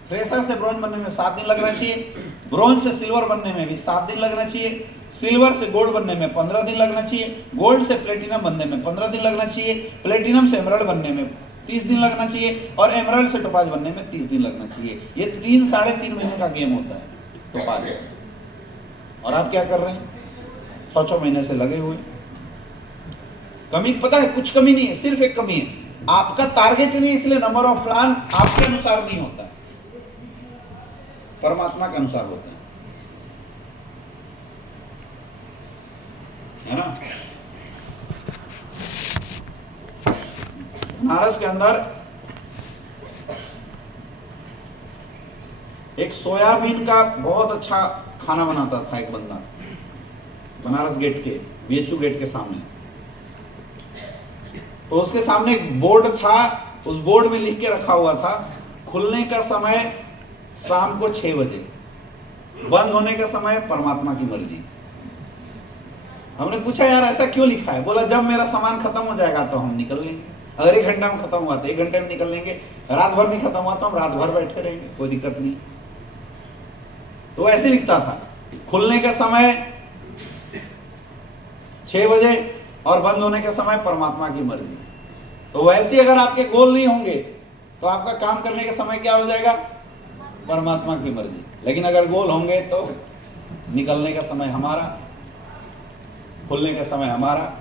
फ्रेशर से ब्रॉन्ज बनने में 7 दिन लगना चाहिए, ब्रॉन्ज से सिल्वर बनने में भी 7 दिन लगना चाहिए, सिल्वर से गोल्ड बनने में 15 दिन लगना चाहिए, गोल्ड से प्लेटिनम बनने में 15 दिन लगना चाहिए, प्लेटिनम से एमराल्ड बनने में 30 दिन लगना चाहिए और एमराल्ड से टोपाज बनने में 30 दिन लगना चाहिए। ये 3-3.5 महीने का गेम होता है टोपाज। और आप क्या कर रहे हैं? 6 महीने से लगे हुए। कमी पता है, कुछ कमी नहीं है, सिर्फ एक कमी है, आपका टारगेट नहीं, इसलिए नंबर ऑफ प्लान आपके अनुसार नहीं होता, परमात्मा के अनुसार होता है ना। बनारस के अंदर एक सोयाबीन का बहुत अच्छा खाना बनाता था एक बंदा, बनारस गेट के BHU गेट के सामने। तो उसके सामने एक बोर्ड था, उस बोर्ड में लिख के रखा हुआ था खुलने का समय शाम को 6 बजे, बंद होने का समय परमात्मा की मर्जी। हमने पूछा यार ऐसा क्यों लिखा है? बोला जब मेरा सामान खत्म हो जाएगा तो हम निकल लेंगे, अगर 1 घंटा में खत्म हुआ तो 1 घंटे में निकल लेंगे, रात भर नहीं खत्म हुआ तो हम रात भर बैठे रहेंगे, कोई दिक्कत नहीं। तो ऐसे लिखता था खुलने का समय 6 बजे और बंद होने का समय परमात्मा की मर्जी। तो वैसे अगर आपके गोल नहीं होंगे तो आपका काम करने का समय क्या हो जाएगा? परमात्मा की मर्जी। लेकिन अगर गोल होंगे तो निकलने का समय हमारा, खुलने का समय हमारा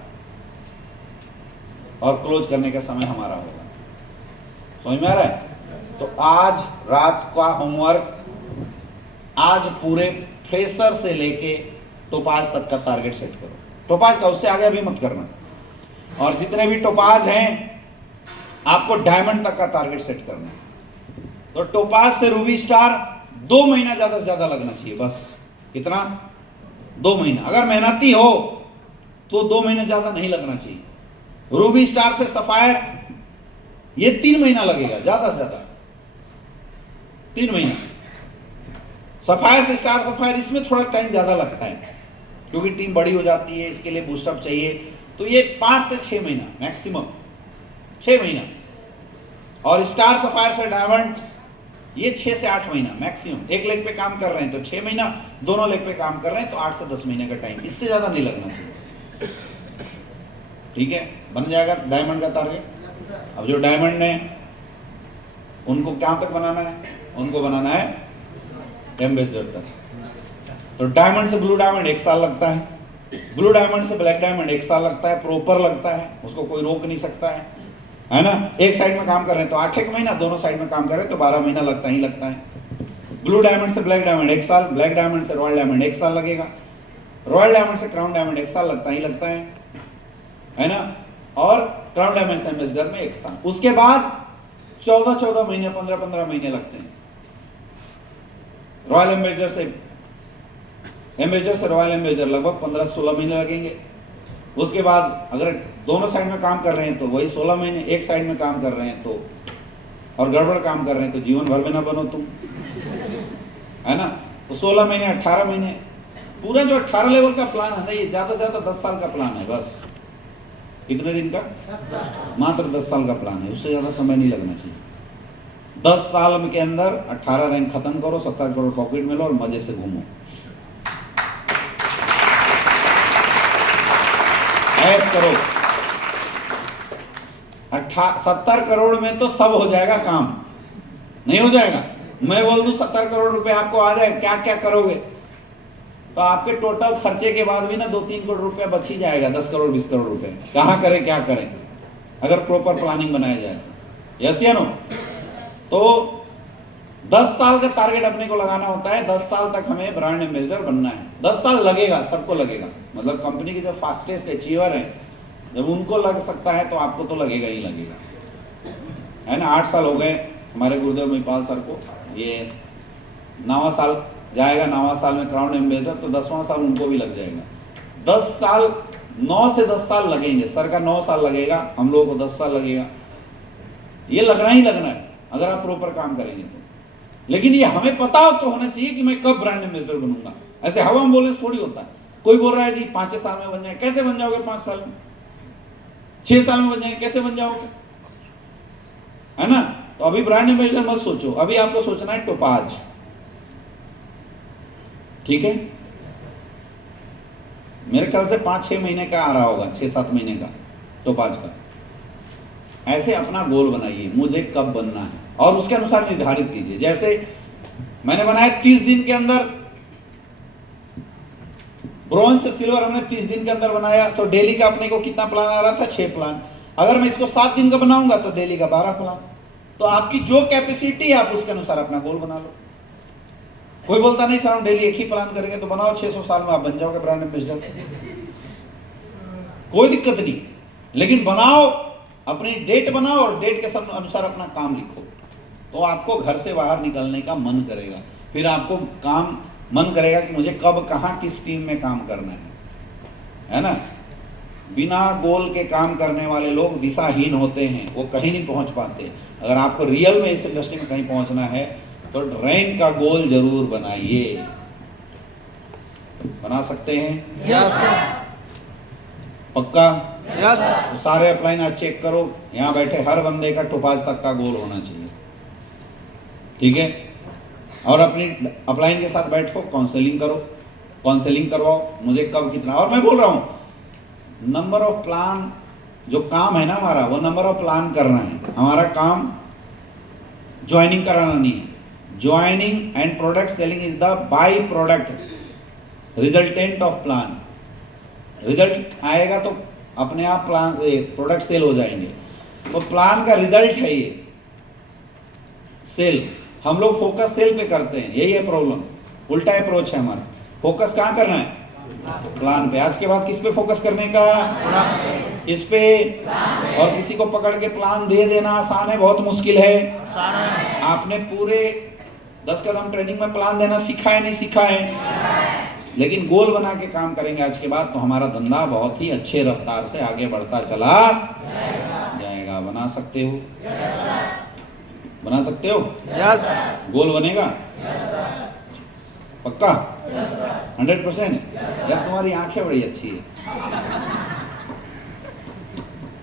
और क्लोज करने का समय हमारा होगा। समझ में आ रहा है? तो आज रात का होमवर्क, आज पूरे फ्रेशर से लेके टोपाज तक का टारगेट सेट करो। टोपाज का, उससे आगे अभी मत करना। और जितने भी टोपाज हैं आपको डायमंड तक का टारगेट सेट करना है। तो टोपाज से रूबी स्टार 2 महीना ज्यादा से ज्यादा लगना चाहिए, बस। कितना? 2 महीना। अगर मेहनती हो तो 2 महीने ज्यादा नहीं लगना चाहिए। रूबी स्टार से सफायर ये 3 महीना लगेगा ज्यादा से ज्यादा, 3 महीना। सफायर से स्टार सफायर इसमें थोड़ा टाइम ज्यादा लगता है क्योंकि टीम बड़ी हो जाती है, इसके लिए बूस्टअप चाहिए। तो ये 5 से 6 महीना मैक्सिमम, 6 महीना। और स्टार सफायर से डायमंड ये 6 से 8 महीना मैक्सिमम। एक लेग पे काम कर रहे हैं तो 6 महीना, दोनों लेग पे काम कर रहे हैं तो 8 से 10 महीने का टाइम, इससे ज्यादा नहीं लगना चाहिए। ठीक है, बन जाएगा डायमंड का टारगेट। अब जो डायमंड है उनको क्या तक बनाना है? उनको बनाना है एम्बेसडर तक। तो डायमंड से ब्लू डायमंड 1 साल लगता है, ब्लू डायमंड से ब्लैक डायमंड 1 साल लगता है, प्रॉपर लगता है, उसको कोई रोक नहीं सकता है ना। एक साइड में काम कर रहे हैं तो 8 महीना, दोनों साइड में काम कर रहे हैं तो 12 महीना लगता ही लगता है। ब्लू डायमंड से ब्लैक डायमंड 1 साल, ब्लैक डायमंड से रॉयल डायमंड 1 साल लगेगा, रॉयल डायमंड से क्राउन डायमंड 1 साल लगता ही लगता है ना। और क्राउन डायमंड से एम्बेसडर में 1 साल। उसके बाद 14 महीने, 15 महीने लगते हैं। रॉयल एम्बेसडर से रॉयल एम्बेसडर लगभग 15-16 महीने लगेंगे। उसके बाद अगर दोनों साइड में काम कर रहे हैं तो वही 16 महीने, एक साइड में काम कर रहे हैं तो और गड़बड़ काम कर रहे हैं तो जीवन भर में ना बनो तुम, है ना। तो 16 महीने, 18 महीने, पूरा जो 18 लेवल का प्लान है ना, ये ज्यादा से ज्यादा 10 साल का प्लान है बस। कितने दिन का? मात्र 10 साल का प्लान है, उससे ज्यादा समय नहीं लगना चाहिए। 10 साल के अंदर 18 रैंक खत्म करो, 70 करोड़ पॉकेट में लो और मजे से घूमो, ऐस करो। 70 करोड़ में तो सब हो जाएगा काम, नहीं हो जाएगा। मैं बोल दूं 70 करोड़ रुपए आपको आ जाए, क्या क्या करोगे? तो आपके टोटल खर्चे के बाद भी ना 2-3 करोड़ रुपया बच ही जाएगा। 10 करोड़ 20 करोड़ रुपए कहाँ करें, क्या करें, अगर प्रॉपर प्लानिंग बनाया जाए तो। यस या नो? तो 10 साल का टारगेट अपने को लगाना होता है। 10 साल तक हमें ब्रांड एम्बेसडर बनना है। 10 साल लगेगा, सबको लगेगा। मतलब कंपनी के जो फास्टेस्ट अचीवर है, जब उनको लग सकता है तो आपको तो लगेगा ही लगेगा, है ना। 8 साल हो गए हमारे गुरुदेव महिपाल सर को, ये 9वां साल जाएगा। 9वां साल में क्राउन एम्बेसडर, तो 10वां साल उनको भी लग जाएगा। 10 साल, 9 से 10 साल लगेंगे। सर का 9 साल लगेगा, हम लोगों को 10 साल लगेगा। ये लगना ही लगना है अगर आप प्रॉपर काम करेंगे तो। लेकिन ये हमें पता हो तो होना चाहिए कि मैं कब ब्रांड एम्बेसडर बनूंगा। ऐसे हवा में बोलने से थोड़ी होता है। कोई बोल रहा है जी 5 साल में बन जाए, कैसे बन जाओगे? 5 साल में, 6 साल में बन जाए, कैसे बन जाओगे, है ना। तो अभी ब्रांड एम्बेसडर मत सोचो, अभी आपको सोचना है टोपाज। ठीक है, मेरे ख्याल से 5-6 महीने का आ रहा होगा, 6-7 महीने का टोपाज का। ऐसे अपना गोल बनाइए, मुझे कब बनना है, और उसके अनुसार निर्धारित कीजिए। जैसे मैंने बनाया 30 दिन के अंदर, ब्रॉन्ज से सिल्वर हमने 30 दिन के अंदर बनाया, तो डेली का अपने को कितना प्लान आ रहा था? 6 प्लान। अगर मैं इसको 7 दिन का बनाऊंगा तो डेली का 12 प्लान। तो आपकी जो कैपेसिटी है आप उसके अनुसार अपना गोल बना लो। कोई बोलता नहीं सर हम डेली एक ही प्लान करेंगे, तो बनाओ, 600 साल में आप बन जाओगे ब्रांड एम्बेसडर, कोई दिक्कत नहीं। लेकिन बनाओ, अपनी डेट बनाओ और डेट के अनुसार अपना काम लिखो, तो आपको घर से बाहर निकलने का मन करेगा। फिर आपको काम मन करेगा कि मुझे कब कहां किस टीम में काम करना है ना। बिना गोल के काम करने वाले लोग दिशाहीन होते हैं, वो कहीं नहीं पहुंच पाते। अगर आपको रियल में इस इंडस्ट्री में कहीं पहुंचना है तो रैंक का गोल जरूर बनाइए। बना सकते हैं? यस पक्का? यस। तो सारे अपलाइन आज चेक करो, यहां बैठे हर बंदे का टोपाज तक का गोल होना चाहिए। ठीक है, और अपनी अपलाइन के साथ बैठो, काउंसलिंग करो, काउंसलिंग करवाओ, मुझे कब कितना। और मैं बोल रहा हूं नंबर ऑफ प्लान, जो काम है ना हमारा, वो नंबर ऑफ प्लान करना है। हमारा काम ज्वाइनिंग कराना नहीं है। Joining and product selling is the by product resultant of plan. Result आएगा तो अपने आप प्लान प्रोडक्ट सेल हो जाएंगे। तो प्लान का रिजल्ट है ये सेल। हम लोग फोकस सेल पे करते हैं, यही है प्रॉब्लम। उल्टा अप्रोच है हमारा। फोकस कहाँ करना है? प्लान पे। आज के बाद किस पे फोकस करने का? इस पे। और किसी को पकड़ के प्लान दे देना आसान है, बहुत मुश्किल है। आपने पूरे 10 कदम ट्रेनिंग में प्लान देना सीखा है, नहीं सीखा है? लेकिन गोल बना के काम करेंगे आज के बाद, तो हमारा धंधा बहुत ही अच्छे रफ्तार से आगे बढ़ता चला जाएगा। बना सकते हो? बना सकते हो? यस। गोल बनेगा? पक्का? 100%? यार तुम्हारी आंखें बड़ी अच्छी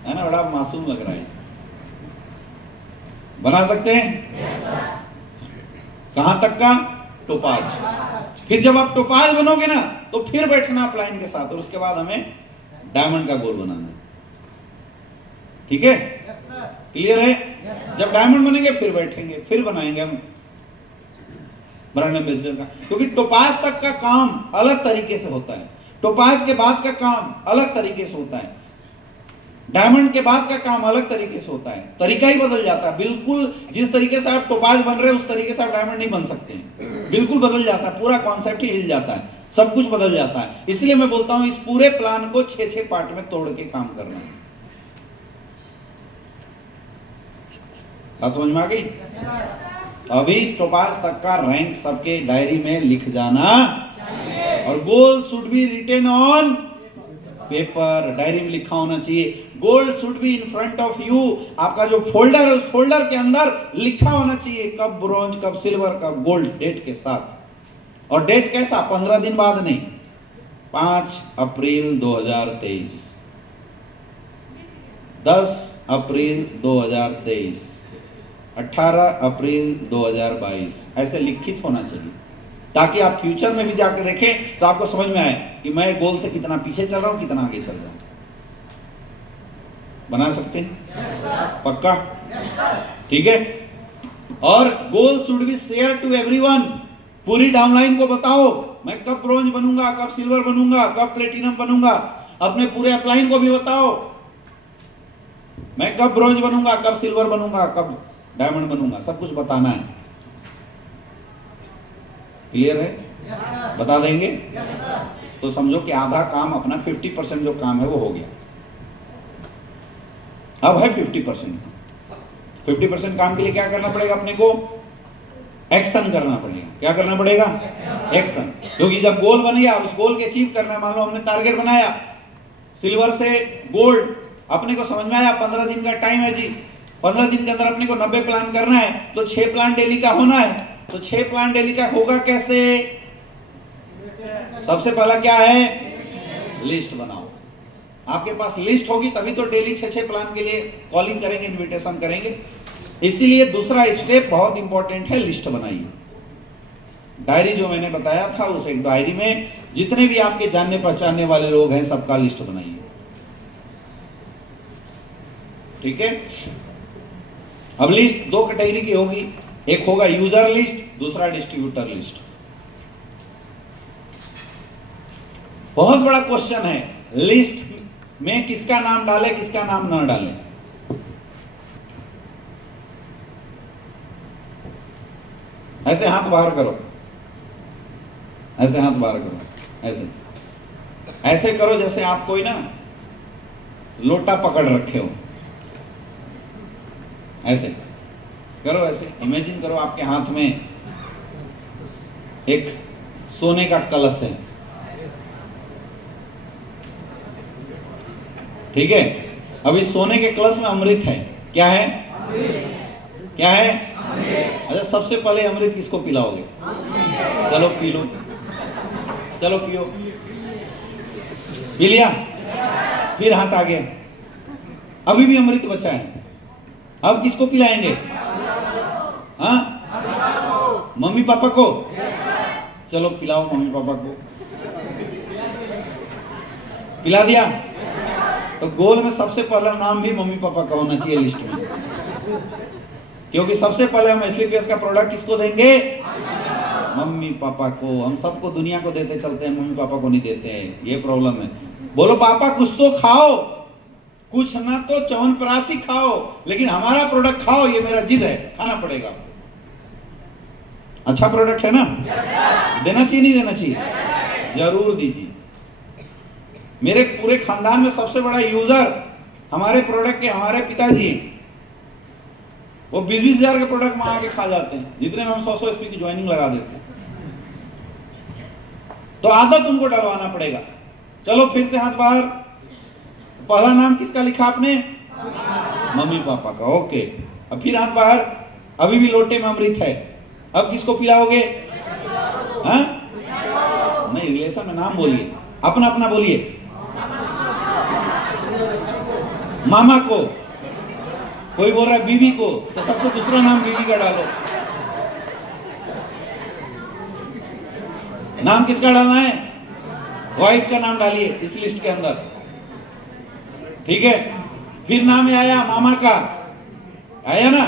है ना, बड़ा मासूम लग रहा है। बना सकते हैं? कहां तक का? टोपाज। फिर जब आप टोपाज बनोगे ना, तो फिर बैठना अपलाइन के साथ, और उसके बाद हमें डायमंड का गोल बनाना है। ठीक है? क्लियर है? जब डायमंड बनेंगे फिर बैठेंगे, फिर बनाएंगे हम ब्रांड एम्बेसडर का। क्योंकि टोपाज तक का काम अलग तरीके से होता है, टोपाज के बाद का काम अलग तरीके से होता है, डायमंड के बाद का काम अलग तरीके से होता है। तरीका ही बदल जाता है। बिल्कुल जिस तरीके से आप टोपाज बन रहे हैं उस तरीके से आप डायमंड नहीं बन सकते हैं। बिल्कुल बदल जाता है, पूरा कॉन्सेप्ट ही हिल जाता है, सब कुछ बदल जाता है। इसलिए मैं बोलता हूं इस पूरे प्लान को 6-6 पार्ट में तोड़ के काम करना है। बात समझ में आ गई? अभी टोपाज तक का रैंक सबके डायरी में लिख जाना, और goal should be written on paper. Diary में लिखा होना चाहिए। Goal should be in front of you. आपका जो फोल्डर है उस फोल्डर के अंदर लिखा होना चाहिए कब ब्रॉन्ज, कब सिल्वर, कब गोल्ड, डेट के साथ। और डेट कैसा? 15 दिन बाद नहीं, 5 अप्रैल 2023, 10 अप्रैल 2023, 18 अप्रैल 2022, ऐसे लिखित होना चाहिए, ताकि आप फ्यूचर में भी जाकर देखें तो आपको समझ में आए कि मैं गोल से कितना पीछे चल रहा हूं, कितना आगे चल रहा हूं। बना सकते हैं? पक्का? ठीक है? और goal should be share to everyone. पूरी डाउनलाइन को बताओ मैं कब ब्रोंज बनूंगा, कब सिल्वर बनूंगा, कब प्लेटिनम बनूंगा। अपने पूरे अपलाइन को भी बताओ मैं कब ब्रोंज बनूंगा, कब सिल्वर बनूंगा, कब डायमंड बनूंगा, सब कुछ बताना है। क्लियर है? बता देंगे? तो समझो कि आधा काम अपना 50% जो काम है वो हो गया। अब है 50%। 50% काम के लिए क्या करना पड़ेगा अपने को? एक्शन करना पड़ेगा। क्या करना पड़ेगा? एक्शन। क्योंकि जब गोल बन गया, उस गोल के अचीव करना है। मान लो हमने टारगेट बनाया सिल्वर से गोल्ड, अपने को समझ में आया 15 दिन का टाइम है जी, 15 दिन के अंदर अपने को 90 प्लान करना है, तो 6 प्लान डेली का होना है। तो 6 प्लान डेली का होगा कैसे? सबसे पहला क्या है? लिस्ट बनाओ। आपके पास लिस्ट होगी तभी तो डेली 6-6 प्लान के लिए कॉलिंग करेंगे, इनविटेशन करेंगे। इसीलिए दूसरा स्टेप बहुत इंपॉर्टेंट है, लिस्ट बनाइए। डायरी जो मैंने बताया था उस एक डायरी में जितने भी आपके जानने पहचानने वाले लोग हैं सबका लिस्ट बनाइए। ठीक है? अब लिस्ट 2 कैटेगरी की होगी, एक होगा यूजर लिस्ट, दूसरा डिस्ट्रीब्यूटर लिस्ट। बहुत बड़ा क्वेश्चन है, लिस्ट में किसका नाम डालें, किसका नाम ना डालें। ऐसे हाथ बाहर करो, ऐसे हाथ बाहर करो, ऐसे ऐसे करो जैसे आप कोई ना लोटा पकड़ रखे हो। ऐसे करो, ऐसे इमेजिन करो आपके हाथ में एक सोने का कलश है। ठीक है? अब इस सोने के कलश में अमृत है। क्या है? क्या है? अच्छा, सबसे पहले अमृत किसको पिलाओगे? चलो पी लो, चलो पियो। पी लिया? फिर हाथ आ गया, अभी भी अमृत बचा है। अब किसको पिलाएंगे? हाँ? मम्मी पापा को? चलो पिलाओ मम्मी पापा को। पिला दिया? तो गोल में सबसे पहला नाम भी मम्मी पापा का होना चाहिए लिस्ट में, क्योंकि सबसे पहले हम एसलीपीएस का प्रोडक्ट किसको देंगे? मम्मी पापा को। हम सबको दुनिया को देते चलते हैं, मम्मी पापा को नहीं देते हैं, ये प्रॉब्लम है। बोलो पापा कुछ तो खाओ, कुछ ना तो च्यवनप्राश खाओ, लेकिन हमारा प्रोडक्ट खाओ, ये मेरा जिद है, खाना पड़ेगा। अच्छा प्रोडक्ट है ना? देना चाहिए नहीं देना चाहिए? जरूर दीजिए। मेरे पूरे खानदान में सबसे बड़ा यूजर हमारे प्रोडक्ट के हमारे पिताजी हैं। वो 20-20 हजार के प्रोडक्ट मंगा के खा जाते हैं, जितने में हम 100 एसपी की ज्वाइनिंग लगा देते हैं। तो आदत उनको डलवाना पड़ेगा। चलो फिर से हाथ बाहर। पहला नाम किसका लिखा आपने? मम्मी पापा का। ओके, अब फिर हाथ बाहर। अभी भी लोटे में अमृत है, अब किसको पिलाओगे? हाँ? नहीं, रिलेशन में नाम बोलिए, अपना अपना बोलिए। मामा को, कोई बोल रहा है बीवी को, तो सबसे दूसरा नाम बीवी का डालो। नाम किसका डालना है? वाइफ का नाम डालिए इस लिस्ट के अंदर, ठीक है। फिर नाम आया मामा का, आया ना,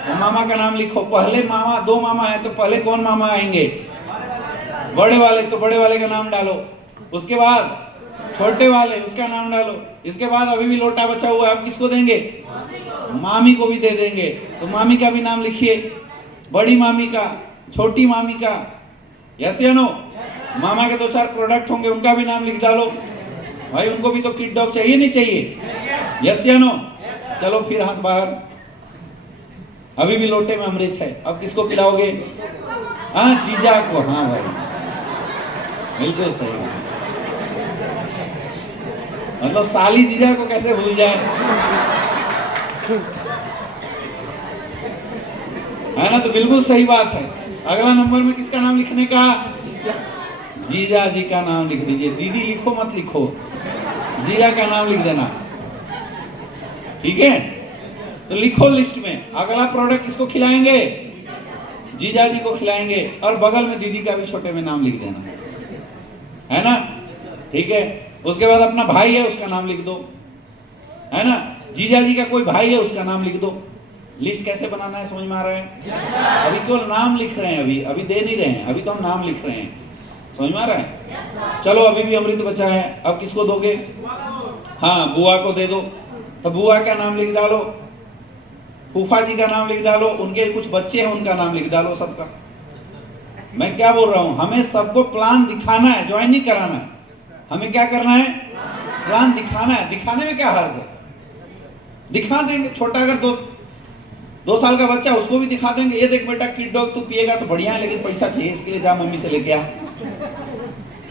तो मामा का नाम लिखो। पहले मामा, 2 मामा है तो पहले कौन मामा आएंगे? बड़े वाले, तो बड़े वाले का नाम डालो। उसके बाद छोटे वाले, उसका नाम डालो। इसके बाद अभी भी लोटा बचा हुआ है, अब किसको देंगे? मामी को भी दे देंगे, तो मामी का भी नाम लिखिए। बड़ी मामी का, छोटी मामी का, यस या नो? मामा के 2-4 प्रोडक्ट होंगे, उनका भी नाम लिख डालो। भाई उनको भी तो किड डॉग चाहिए नहीं चाहिए? यस या नो? चलो फिर हाथ बाहर। अभी भी लोटे में अमृत है, अब किसको पिलाओगे? हाँ, जीजा को। हाँ भाई, बिल्कुल सही। मतलब साली जीजा को कैसे भूल जाए, है ना? तो बिल्कुल सही बात है। अगला नंबर में किसका नाम लिखने का? जीजा जी का नाम लिख दीजिए। दीदी लिखो मत लिखो, जीजा का नाम लिख देना, ठीक है। तो लिखो लिस्ट में, अगला प्रोडक्ट किसको खिलाएंगे? जीजा जी को खिलाएंगे, और बगल में दीदी का भी छोटे में नाम लिख देना, है ना, ठीक है। उसके बाद अपना भाई है, उसका नाम लिख दो, है ना। जीजा जी का कोई भाई है, उसका नाम लिख दो। लिस्ट कैसे बनाना है समझ में आ रहा है? अभी केवल नाम लिख रहे हैं, अभी दे नहीं रहे हैं, अभी तो हम नाम लिख रहे हैं, समझ में आ रहा है? चलो अभी भी अमृत बचा है, अब किसको दोगे? हाँ, बुआ को दे दो। तो बुआ का नाम लिख डालो, फूफा जी का नाम लिख डालो, उनके कुछ बच्चे हैं उनका नाम लिख डालो सबका। मैं क्या बोल रहा हूं, हमें सबको प्लान दिखाना है, ज्वाइन नहीं कराना है। हमें क्या करना है? प्लान दिखाना है। दिखाने में क्या हर्ज है? दिखा देंगे। छोटा अगर 2 साल का बच्चा, उसको भी दिखा देंगे, ये देख बेटा किड डॉग तू पिएगा तो बढ़िया है, लेकिन पैसा चाहिए इसके लिए, जा मम्मी से लेके आ।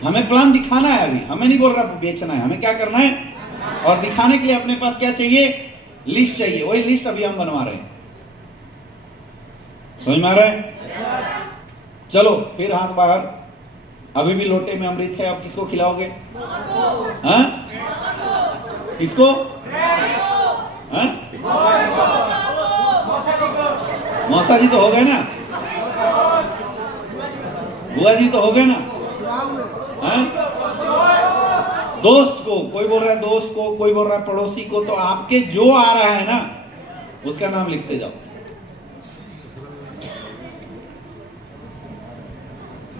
हमें प्लान दिखाना है। अभी हमें नहीं बोल रहा बेचना है, हमें क्या करना है? और दिखाने के लिए अपने पास क्या चाहिए? लिस्ट चाहिए। वही लिस्ट अभी हम बनवा रहे हैं, समझ में आ रहा है? चलो फिर हाथ बाहर। अभी भी लोटे में अमृत है, अब किसको खिलाओगे? हाँ? किसको? हाँ? मौसा जी तो हो गए ना, बुआ जी तो हो गए ना। हाँ? दोस्त को, कोई बोल रहा है दोस्त को, कोई बोल रहा है पड़ोसी को, तो आपके जो आ रहा है ना उसका नाम लिखते जाओ,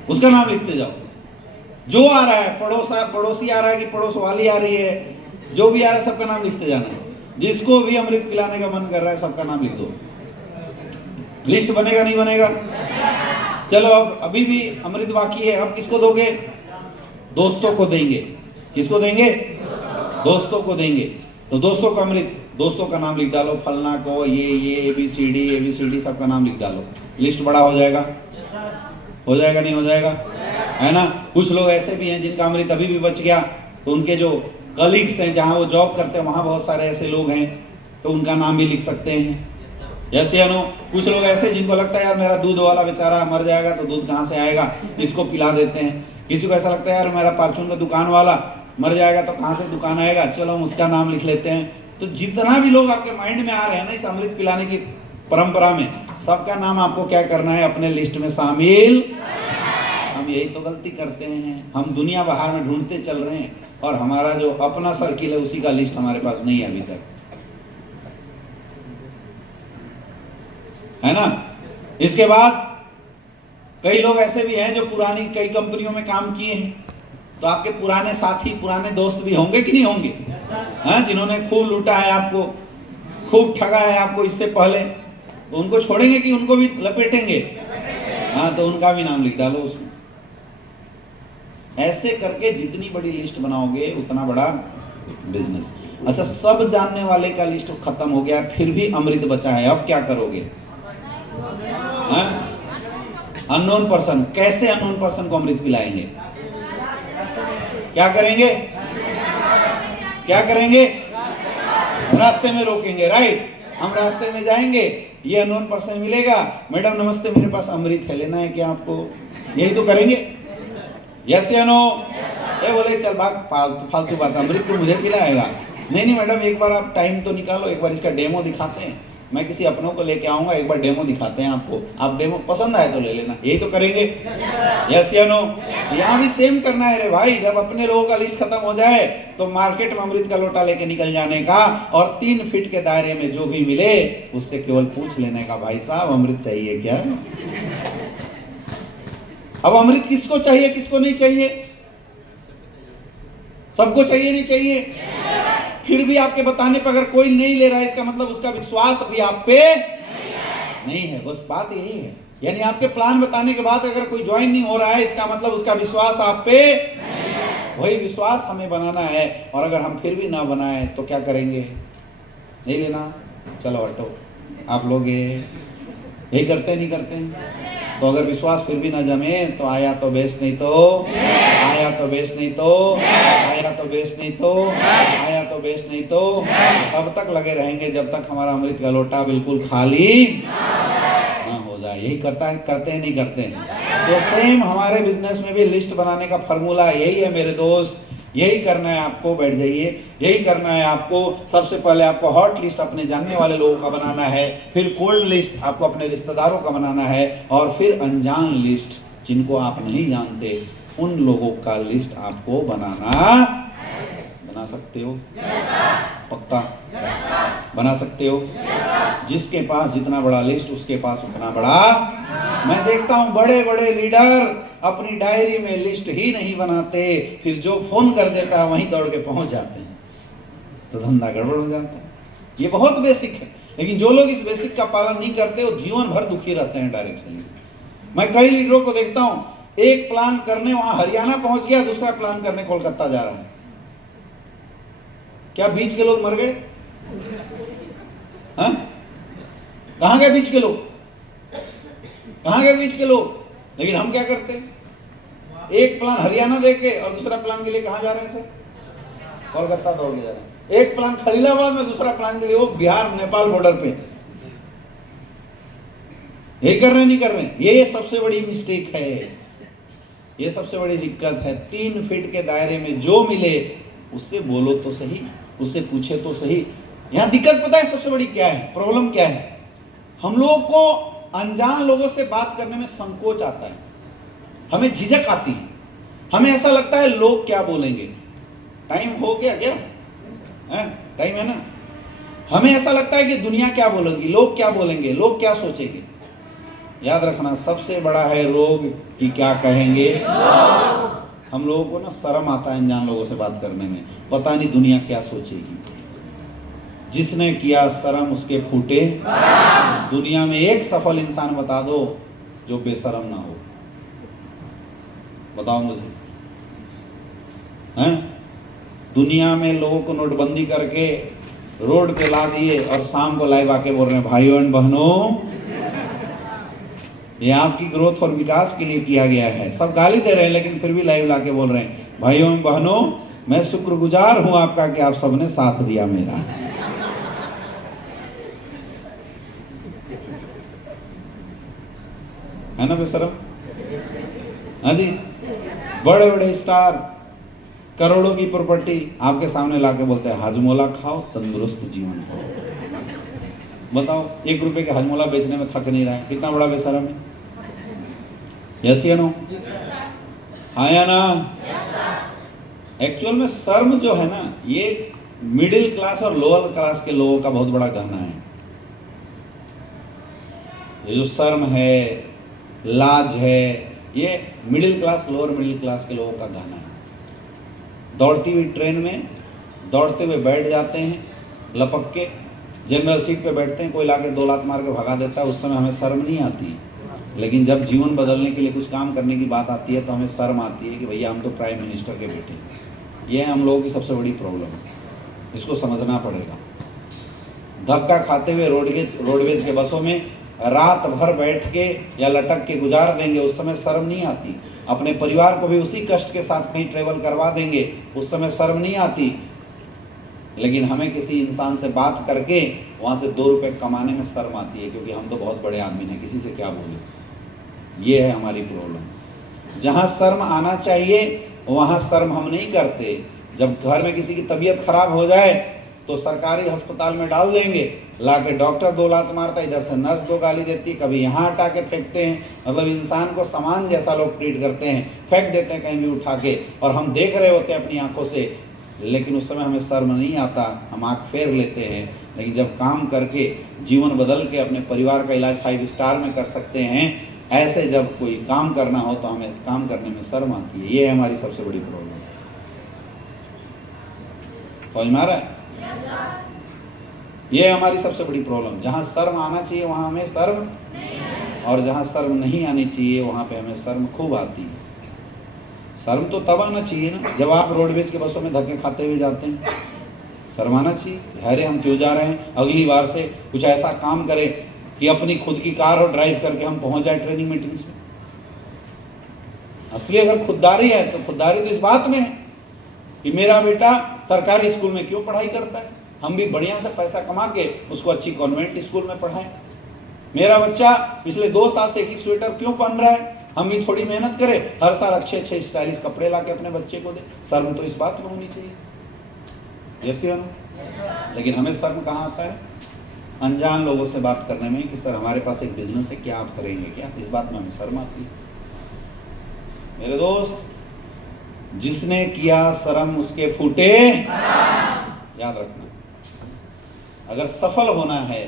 उसका नाम लिखते जाओ। जो आ रहा है, पड़ोसी आ रहा है कि पड़ोस वाली आ रही है, जो भी आ रहा है सबका नाम लिखते जाना है। जिसको भी अमृत पिलाने का मन कर रहा है सबका नाम लिख दो। लिस्ट बनेगा नहीं बनेगा? चलो अब अभी भी अमृत बाकी है, अब किसको दोगे? दोस्तों को देंगे। किसको देंगे? दोस्तों को देंगे। तो दोस्तों को अमृत, दोस्तों का नाम लिख डालो। फलना को, ये ABCD सबका नाम लिख डालो। लिस्ट बड़ा हो जाएगा? हो जाएगा नहीं हो जाएगा? है ना। कुछ लोग ऐसे भी हैं जिनका अमृत अभी भी बच गया, तो उनके जो कलीग्स हैं, जहाँ वो जॉब करते हैं, वहाँ बहुत सारे ऐसे लोग हैं, तो उनका नाम भी लिख सकते हैं। जैसे या नो, कुछ लोग ऐसे जिनको लगता है यार मेरा दूध वाला बेचारा मर जाएगा तो दूध कहाँ से आएगा, इसको पिला देते हैं। किसी को ऐसा लगता है यार मेरा परचून का दुकान वाला मर जाएगा तो कहाँ से दुकान आएगा, चलो हम उसका नाम लिख लेते हैं। तो जितना भी लोग आपके माइंड में आ रहे हैं ना इस अमृत पिलाने की परंपरा में, सबका नाम आपको क्या करना है? अपने लिस्ट में शामिल। हम यही तो गलती करते हैं, हम दुनिया बाहर में ढूंढते चल रहे हैं और हमारा जो अपना सर्किल है उसी का लिस्ट हमारे पास नहीं है अभी तक, है ना। इसके बाद कई लोग ऐसे भी हैं जो पुरानी कई कंपनियों में काम किए हैं, तो आपके पुराने साथी, पुराने दोस्त भी होंगे कि नहीं होंगे? हाँ, जिन्होंने खूब लूटा है आपको, खूब ठगा है आपको इससे पहले, तो उनको छोड़ेंगे कि उनको भी लपेटेंगे? हाँ, तो उनका भी नाम लिख डालो उसमें। ऐसे करके जितनी बड़ी लिस्ट बनाओगे उतना बड़ा बिजनेस। अच्छा, सब जानने वाले का लिस्ट खत्म हो गया, फिर भी अमृत बचा है, अब क्या करोगे? अननोन पर्सन, कैसे अननोन पर्सन को अमृत पिलाएंगे? क्या करेंगे? क्या करेंगे? रास्ते में रोकेंगे, राइट? हम रास्ते में जाएंगे, ये अननोन पर्सन मिलेगा, मैडम नमस्ते, मेरे पास अमृत है, लेना है क्या आपको? यही तो करेंगे, यस या नो? ये बोले चल भाग, फालतू बात, अमृत तो मुझे पिलाएगा। नहीं मैडम, एक बार आप टाइम तो निकालो, एक बार इसका डेमो दिखाते हैं, मैं किसी अपनों को लेके आऊंगा, एक बार डेमो दिखाते हैं आपको, आप डेमो पसंद आए तो ले लेना। यही तो करेंगे, यस या नो? यहाँ भी सेम करना है रे भाई। जब अपने लोगों का लिस्ट खत्म हो जाए तो मार्केट में अमृत का लोटा लेके निकल जाने का, और 3 फीट के दायरे में जो भी मिले उससे केवल पूछ लेने का, भाई साहब अमृत चाहिए क्या? अब अमृत किसको चाहिए, किसको नहीं चाहिए? सबको चाहिए, नहीं चाहिए? फिर भी आपके बताने पर अगर कोई नहीं ले रहा है, इसका मतलब उसका विश्वास भी आप पे नहीं है। बस बात यही है। यानी आपके प्लान बताने के बाद अगर कोई ज्वाइन नहीं हो रहा है, इसका मतलब उसका विश्वास आप पे वही विश्वास हमें बनाना है। और अगर हम फिर भी ना बनाए तो क्या करेंगे? नहीं लेना, चलो हटो, आप लोग यही करते नहीं करते? तो अगर विश्वास फिर भी ना जमे तो आया तो बेस, नहीं तो आया तो बेस, नहीं तो आया तो बेस, नहीं तो आया तो बेस, नहीं तो तब तक लगे रहेंगे जब तक हमारा अमृत का लोटा बिल्कुल खाली ना हो जाए। यही करते हैं नहीं करते हैं? तो सेम हमारे बिजनेस में भी लिस्ट बनाने का फॉर्मूला यही है मेरे दोस्त। यही करना है आपको, बैठ जाइए, यही करना है आपको। सबसे पहले आपको हॉट लिस्ट अपने जानने वाले लोगों का बनाना है, फिर कोल्ड लिस्ट आपको अपने रिश्तेदारों का बनाना है, और फिर अनजान लिस्ट जिनको आप नहीं जानते उन लोगों का लिस्ट आपको बना सकते हो? पक्का बना सकते हो? जिसके पास जितना बड़ा लिस्ट उसके पास उतना बड़ा। मैं देखता हूं बड़े बड़े लीडर अपनी डायरी में लिस्ट ही नहीं बनाते, फिर जो फोन कर देता है वहीं दौड़ के पहुंच जाते हैं, तो धंधा गड़बड़ हो जाता है। ये बहुत बेसिक है, लेकिन जो लोग इस बेसिक का पालन नहीं करते वो जीवन भर दुखी रहते हैं डायरेक्शनली। मैं कई लीडरों को देखता हूं, एक प्लान करने वहां हरियाणा पहुंच गया, दूसरा प्लान करने कोलकाता जा रहा है। क्या बीच के लोग मर गए? कहां गए बीच के लोग? कहां गए बीच के लोग? लेकिन हम क्या करते हैं, एक प्लान हरियाणा देके और दूसरा प्लान के लिए कहां जा रहे हैं सर? कोलकाता दौड़ के जा रहे हैं। एक प्लान खलीलाबाद में, दूसरा प्लान के लिए वो बिहार नेपाल बॉर्डर पे। ये कर रहे नहीं कर रहे? ये सबसे बड़ी मिस्टेक है, ये सबसे बड़ी दिक्कत है। 3 फीट के दायरे में जो मिले उससे बोलो तो सही, उससे पूछे तो सही। यहां दिक्कत पता है सबसे बड़ी क्या है, प्रॉब्लम क्या है? हम लोगों को अनजान लोगों से बात करने में संकोच आता है, हमें झिझक आती है, हमें ऐसा लगता है लोग क्या बोलेंगे। टाइम हो गया क्या? टाइम है ना? हमें ऐसा लगता है कि दुनिया क्या बोलेगी, लोग क्या बोलेंगे, लोग क्या सोचेंगे। याद रखना, सबसे बड़ा है रोग कि क्या कहेंगे। हम लोगों को ना शर्म आता है अनजान लोगों से बात करने में, पता नहीं दुनिया क्या सोचेगी। जिसने किया शर्म उसके फूटे। दुनिया में एक सफल इंसान बता दो जो बेशरम ना हो, बताओ मुझे। हैं? दुनिया में लोगों को नोटबंदी करके रोड पे ला दिए और शाम को लाइव आके बोल रहे हैं भाइयों एंड बहनों, ये आपकी ग्रोथ और विकास के लिए किया गया है। सब गाली दे रहे हैं लेकिन फिर भी लाइव लाके बोल रहे हैं भाइयों एंड बहनों, मैं शुक्रगुजार हूं आपका कि आप सबने साथ दिया मेरा। है ना बेशरम? हाँ जी, बड़े बड़े स्टार, करोड़ों की प्रॉपर्टी आपके सामने लाके बोलते हैं हाजमोला खाओ तंदुरुस्त जीवन हो। बताओ, 1 रुपए के हाजमोला बेचने में थक नहीं रहा है, कितना बड़ा बेशरम है। यस या नो? हाँ या ना? एक्चुअल में शर्म जो है ना, ये मिडिल क्लास और लोअर क्लास के लोगों का बहुत बड़ा गहना है। ये जो शर्म है, लाज है, ये middle class, lower middle class के लोगों का गहना है। दौड़ती हुई ट्रेन में दौड़ते हुए बैठ जाते हैं, लपक के जनरल सीट पे बैठते हैं, कोई लाके 2 लात मार के भगा देता है, उस समय हमें शर्म नहीं आती। लेकिन जब जीवन बदलने के लिए कुछ काम करने की बात आती है तो हमें शर्म आती है कि भैया हम तो प्राइम मिनिस्टर के बेटे हैं। ये है हम लोगों की सबसे बड़ी प्रॉब्लम है, इसको समझना पड़ेगा। धक्का खाते हुए रोडवेज के बसों में रात भर बैठ के या लटक के गुजार देंगे, उस समय शर्म नहीं आती। अपने परिवार को भी उसी कष्ट के साथ कहीं ट्रेवल करवा देंगे, उस समय शर्म नहीं आती। लेकिन हमें किसी इंसान से बात करके वहाँ से 2 रुपए कमाने में शर्म आती है, क्योंकि हम तो बहुत बड़े आदमी हैं, किसी से क्या बोले। ये है हमारी प्रॉब्लम। जहाँ शर्म आना चाहिए वहाँ शर्म हम नहीं करते। जब घर में किसी की तबीयत खराब हो जाए तो सरकारी अस्पताल में डाल देंगे, लाके डॉक्टर 2 लात मारता, इधर से नर्स 2 गाली देती, कभी यहाँ हटा के फेंकते हैं। मतलब इंसान को सामान जैसा लोग ट्रीट करते हैं, फेंक देते हैं कहीं भी उठा के, और हम देख रहे होते हैं अपनी आंखों से, लेकिन उस समय हमें शर्म नहीं आता, हम आँख फेर लेते हैं। लेकिन जब काम करके जीवन बदल के अपने परिवार का इलाज 5 स्टार में कर सकते हैं, ऐसे जब कोई काम करना हो तो हमें काम करने में शर्म आती है। ये है हमारी सबसे बड़ी प्रॉब्लम। समझ में आ रहा है? ये है हमारी सबसे बड़ी प्रॉब्लम। जहाँ शर्म आना चाहिए वहाँ हमें शर्म, और जहाँ शर्म नहीं आनी चाहिए वहाँ पे हमें शर्म खूब आती है। शर्म तो तब आना चाहिए ना जब आप रोडवेज के बसों में धक्के खाते हुए जाते हैं, शर्म आना चाहिए। अरे हम क्यों जा रहे हैं, अगली बार से कुछ ऐसा काम करें कि अपनी खुद की कार और ड्राइव करके हम पहुंच जाए ट्रेनिंग मीटिंग्स में। असली अगर खुददारी है तो खुददारी तो इस बात में है कि मेरा बेटा सरकारी स्कूल में क्यों पढ़ाई करता है, हम भी बढ़िया से पैसा कमा के उसको अच्छी कॉन्वेंट स्कूल में पढ़ाएं। मेरा बच्चा पिछले 2 साल से एक ही स्वेटर क्यों पहन रहा है, हम भी थोड़ी मेहनत करें, हर साल अच्छे अच्छे स्टाइलिश कपड़े ला के अपने बच्चे को दे। शर्म तो इस बात में होनी चाहिए। यस या नो? लेकिन हमें शर्म कहाँ आता है? अनजान लोगों से बात करने में कि सर हमारे पास एक बिजनेस है, क्या आप करेंगे क्या? इस बात में हमें शर्म आती है। मेरे दोस्त, जिसने किया शर्म उसके फूटे, याद रखना। अगर सफल होना है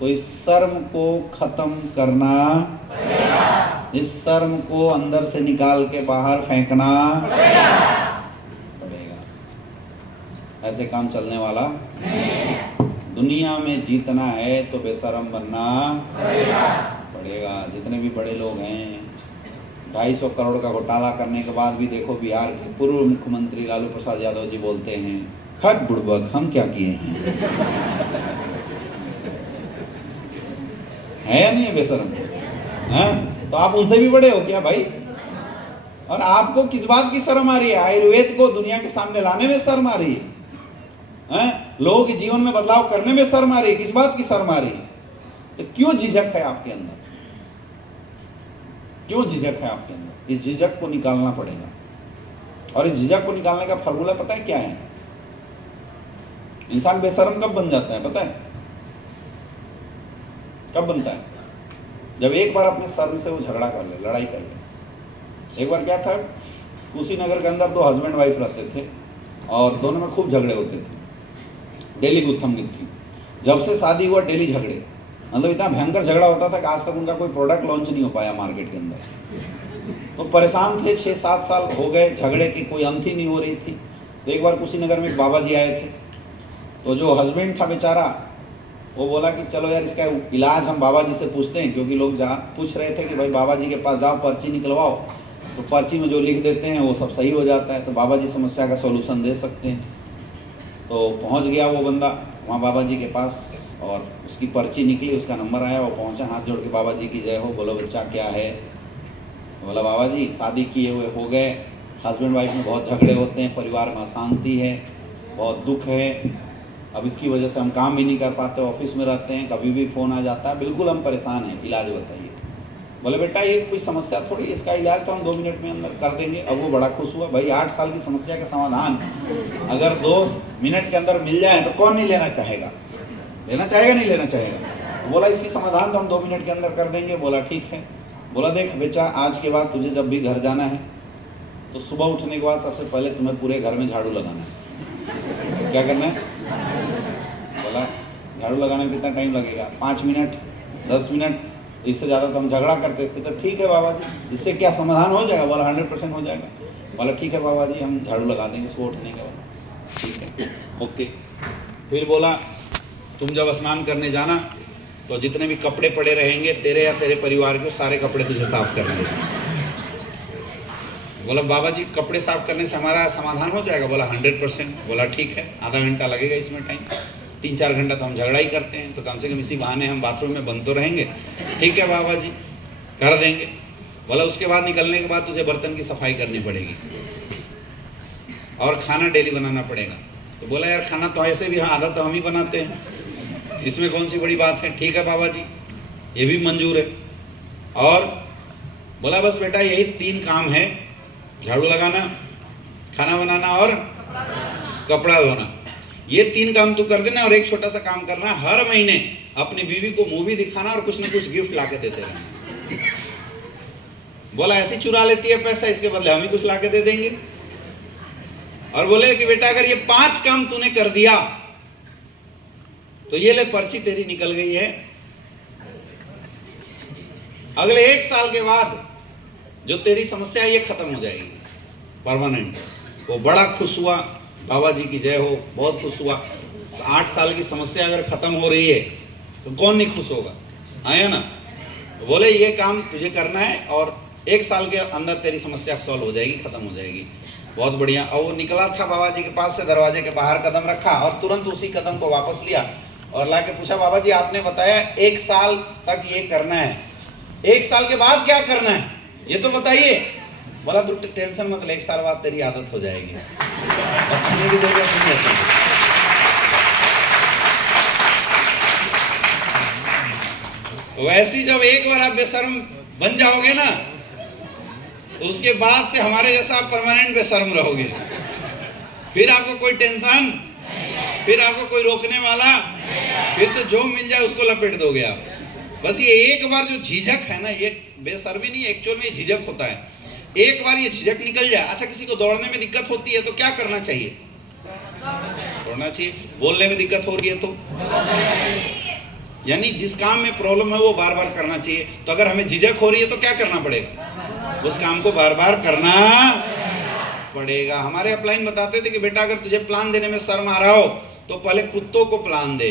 तो इस शर्म को खत्म करना, इस शर्म को अंदर से निकाल के बाहर फेंकना पड़ेगा। ऐसे काम चलने वाला दुनिया में जीतना है तो बेशर्म बनना पड़ेगा। जितने भी बड़े लोग हैं, 250 करोड़ का घोटाला करने के बाद भी देखो, बिहार के पूर्व मुख्यमंत्री लालू प्रसाद यादव जी बोलते हैं, हट बुड़बक, हम क्या किए हैं? है या नहीं है बेशर्म? तो आप उनसे भी बड़े हो क्या भाई? और आपको किस बात की शर्म आ रही है? आयुर्वेद को दुनिया के सामने लाने में शर्म आ रही है? लोगों के जीवन में बदलाव करने में शर्म आ रही है? किस बात की शर्म आ रही है? तो क्यों झिझक है आपके अंदर? क्यों झिझक है आपके अंदर? इस झिझक को निकालना पड़ेगा। और इस झिझक को निकालने का फॉर्मूला पता है क्या है? इंसान बेशर्म कब बन जाता है पता है? कब बनता है? जब एक बार अपने शर्म से वो झगड़ा कर ले, लड़ाई कर ले। एक बार क्या था, कुशीनगर के अंदर 2 हस्बैंड वाइफ रहते थे और दोनों में खूब झगड़े होते थे, डेली गुत्थम गुत्थी। जब से शादी हुआ डेली झगड़े, मतलब इतना भयंकर झगड़ा होता था कि आज तक उनका कोई प्रोडक्ट लॉन्च नहीं हो पाया मार्केट के अंदर। तो परेशान थे, 6-7 साल हो गए, झगड़े की कोई अंत ही नहीं हो रही थी। तो एक बार कुशीनगर में एक बाबा जी आए थे, तो जो हस्बैंड था बेचारा, वो बोला कि चलो यार इसका इलाज हम बाबा जी से पूछते हैं, क्योंकि लोग पूछ रहे थे कि भाई बाबा जी के पास जाओ, पर्ची निकलवाओ, तो पर्ची में जो लिख देते हैं वो सब सही हो जाता है, तो बाबा जी समस्या का सॉल्यूशन दे सकते हैं। तो पहुंच गया वो बंदा वहाँ बाबा जी के पास, और उसकी पर्ची निकली, उसका नंबर आया, वो पहुंचा, हाथ जोड़ के बाबा जी की जय हो, बोलो बच्चा क्या है? बोला बाबा जी शादी किए हुए हो गए, हस्बैंड वाइफ में बहुत झगड़े होते हैं, परिवार में अशांति है, बहुत दुख है, अब इसकी वजह से हम काम भी नहीं कर पाते, ऑफिस में रहते हैं, कभी भी फ़ोन आ जाता है, बिल्कुल हम परेशान हैं, इलाज बताइए। बोले बेटा ये कोई समस्या थोड़ी, इसका इलाज तो हम 2 मिनट में अंदर कर देंगे। अब वो बड़ा खुश हुआ, भाई 8 साल की समस्या का समाधान अगर 2 मिनट के अंदर मिल जाए तो कौन नहीं लेना चाहेगा? लेना चाहेगा नहीं लेना चाहेगा? बोला इसकी समाधान तो हम 2 मिनट के अंदर कर देंगे। बोला ठीक है। बोला देख बेटा, आज के बाद तुझे जब भी घर जाना है तो सुबह उठने के बाद सबसे पहले तुम्हें पूरे घर में झाड़ू लगाना है। क्या करना है? बोला झाड़ू लगाने में कितना टाइम लगेगा? 5 मिनट, 10 मिनट, इससे ज़्यादा तो हम झगड़ा करते थे। तो ठीक है बाबा जी, इससे क्या समाधान हो जाएगा? बोला 100% हो जाएगा। बोला ठीक है बाबा जी, हम झाड़ू लगा देंगे सुबह उठने के बाद। ठीक है, ओके। फिर बोला तुम जब स्नान करने जाना तो जितने भी कपड़े पड़े रहेंगे तेरे या तेरे परिवार के, सारे कपड़े तुझे साफ करने। बोला बाबा जी कपड़े साफ करने से हमारा समाधान हो जाएगा? बोला 100%। बोला ठीक है, आधा घंटा लगेगा इसमें टाइम, 3-4 घंटा तो हम झगड़ा ही करते हैं, तो कम से कम इसी बहाने हम बाथरूम में बंद तो रहेंगे। ठीक है बाबा जी कर देंगे। बोला उसके बाद निकलने के बाद तुझे बर्तन की सफाई करनी पड़ेगी और खाना डेली बनाना पड़ेगा। तो बोला यार खाना तो ऐसे भी आधा तो हम ही बनाते हैं, इसमें कौन सी बड़ी बात है? ठीक है बाबा जी ये भी मंजूर है। और बोला बस बेटा यही 3 काम है, झाड़ू लगाना, खाना बनाना और कपड़ा धोना, ये 3 काम तू कर देना। और एक छोटा सा काम करना, हर महीने अपनी बीवी को मूवी दिखाना और कुछ ना कुछ गिफ्ट लाके देते रहना। बोला ऐसी चुरा लेती है पैसा, इसके बदले हम ही कुछ लाके दे देंगे। और बोले कि बेटा अगर ये 5 काम तूने कर दिया तो ये ले पर्ची तेरी निकल गई है। अगले 1 साल के बाद जो तेरी समस्या है ये खत्म हो जाएगी परमानेंट। वो बड़ा खुश हुआ, बाबा जी की जय हो, बहुत खुश हुआ। 8 साल की समस्या अगर खत्म हो रही है तो कौन नहीं खुश होगा, आया ना? तो बोले ये काम तुझे करना है और 1 साल के अंदर तेरी समस्या सॉल्व हो जाएगी, खत्म हो जाएगी। बहुत बढ़िया। और वो निकला था बाबा जी के पास से, दरवाजे के बाहर कदम रखा और तुरंत उसी कदम को वापस लिया और लाके पूछा बाबा जी आपने बताया 1 साल तक ये करना है, 1 साल के बाद क्या करना है ये तो बताइए। बोला तू टेंशन मत ले, 1 साल बाद तेरी आदत हो जाएगी। वैसी जब एक बार आप बेशर्म बन जाओगे ना तो उसके बाद से हमारे जैसा आप परमानेंट बेशर्म रहोगे। फिर आपको कोई टेंशन, फिर आपको कोई रोकने वाला, फिर तो जो मिल जाए उसको लपेट दोगे आप। बस ये एक बार जो झिझक है ना, ये बेशर्मी नहीं, एक्चुअल में झिझक होता है। एक बार ये झिझक निकल जाए। अच्छा किसी को दौड़ने में दिक्कत होती है तो क्या करना चाहिए? दौड़ना चाहिए। बोलने में दिक्कत हो रही है तो, यानी जिस काम में प्रॉब्लम है वो बार बार करना चाहिए। तो अगर हमें झिझक हो रही है तो क्या करना पड़ेगा? उस काम को बार बार करना पड़ेगा। हमारे अपलाइन बताते थे कि बेटा अगर तुझे प्लान देने में शर्म आ रहा हो तो पहले कुत्तों को प्लान दे,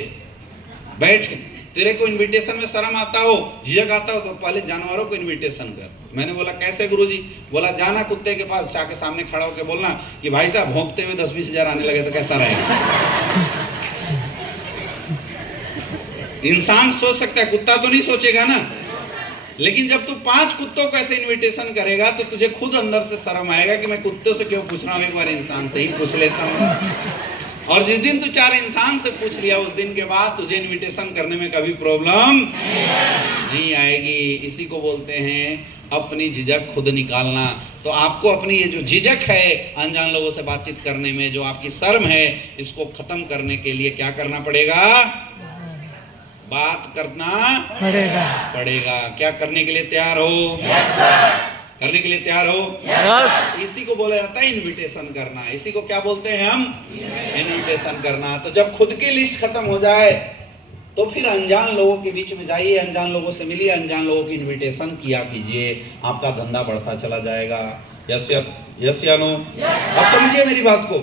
बैठ। तेरे को इनविटेशन में शर्म आता हो, झिझक आता हो तो पहले जानवरों को इनविटेशन कर। मैंने बोला कैसे गुरुजी? बोला जाना कुत्ते के पास, शाह के सामने खड़ा होकर बोलना कि भाई साहब भौंकते हुए 10-20 हजार आने लगे तो कैसा रहेगा? इंसान सोच सकता है, कुत्ता तो नहीं सोचेगा ना। लेकिन जब तू 5 कुत्तों को ऐसे इनविटेशन करेगा तो तुझे खुद अंदर से शर्म आएगा कि मैं कुत्तों से क्यों पूछ रहा हूँ, एक बार इंसान से ही पूछ लेता हूँ। और जिस दिन तू 4 इंसान से पूछ लिया उस दिन के बाद तुझे इनविटेशन करने में कभी प्रॉब्लम नहीं आएगी। इसी को बोलते हैं अपनी झिझक खुद निकालना। तो आपको अपनी ये जो झिझक है अनजान लोगों से बातचीत करने में, जो आपकी शर्म है, इसको खत्म करने के लिए क्या करना पड़ेगा? बात करना पड़ेगा। क्या करने के लिए तैयार हो? करने के लिए तैयार हो? इसी को बोला जाता है इनविटेशन करना। इसी को क्या बोलते हैं हम? इनविटेशन करना। तो जब खुद की लिस्ट खत्म हो जाए तो फिर अनजान लोगों के बीच में जाइए, अनजान लोगों से मिलिए, अनजान लोगों की इनविटेशन किया कीजिए, आपका धंधा बढ़ता चला जाएगा। यस या नो? अब समझिए मेरी बात को।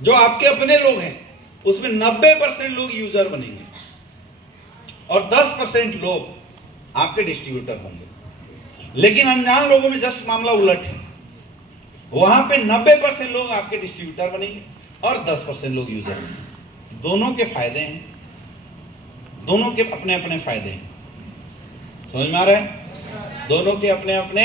जो आपके अपने लोग हैं उसमें 90% लोग यूजर बनेंगे और 10% लोग आपके डिस्ट्रीब्यूटर होंगे। लेकिन अनजान लोगों में जस्ट मामला उलट है। वहां पे 90% लोग आपके डिस्ट्रीब्यूटर बनेंगे और 10% लोग यूजर बनेंगे। दोनों के फायदे हैं, दोनों के अपने अपने फायदे हैं। समझ में आ रहा है? दोनों के अपने अपने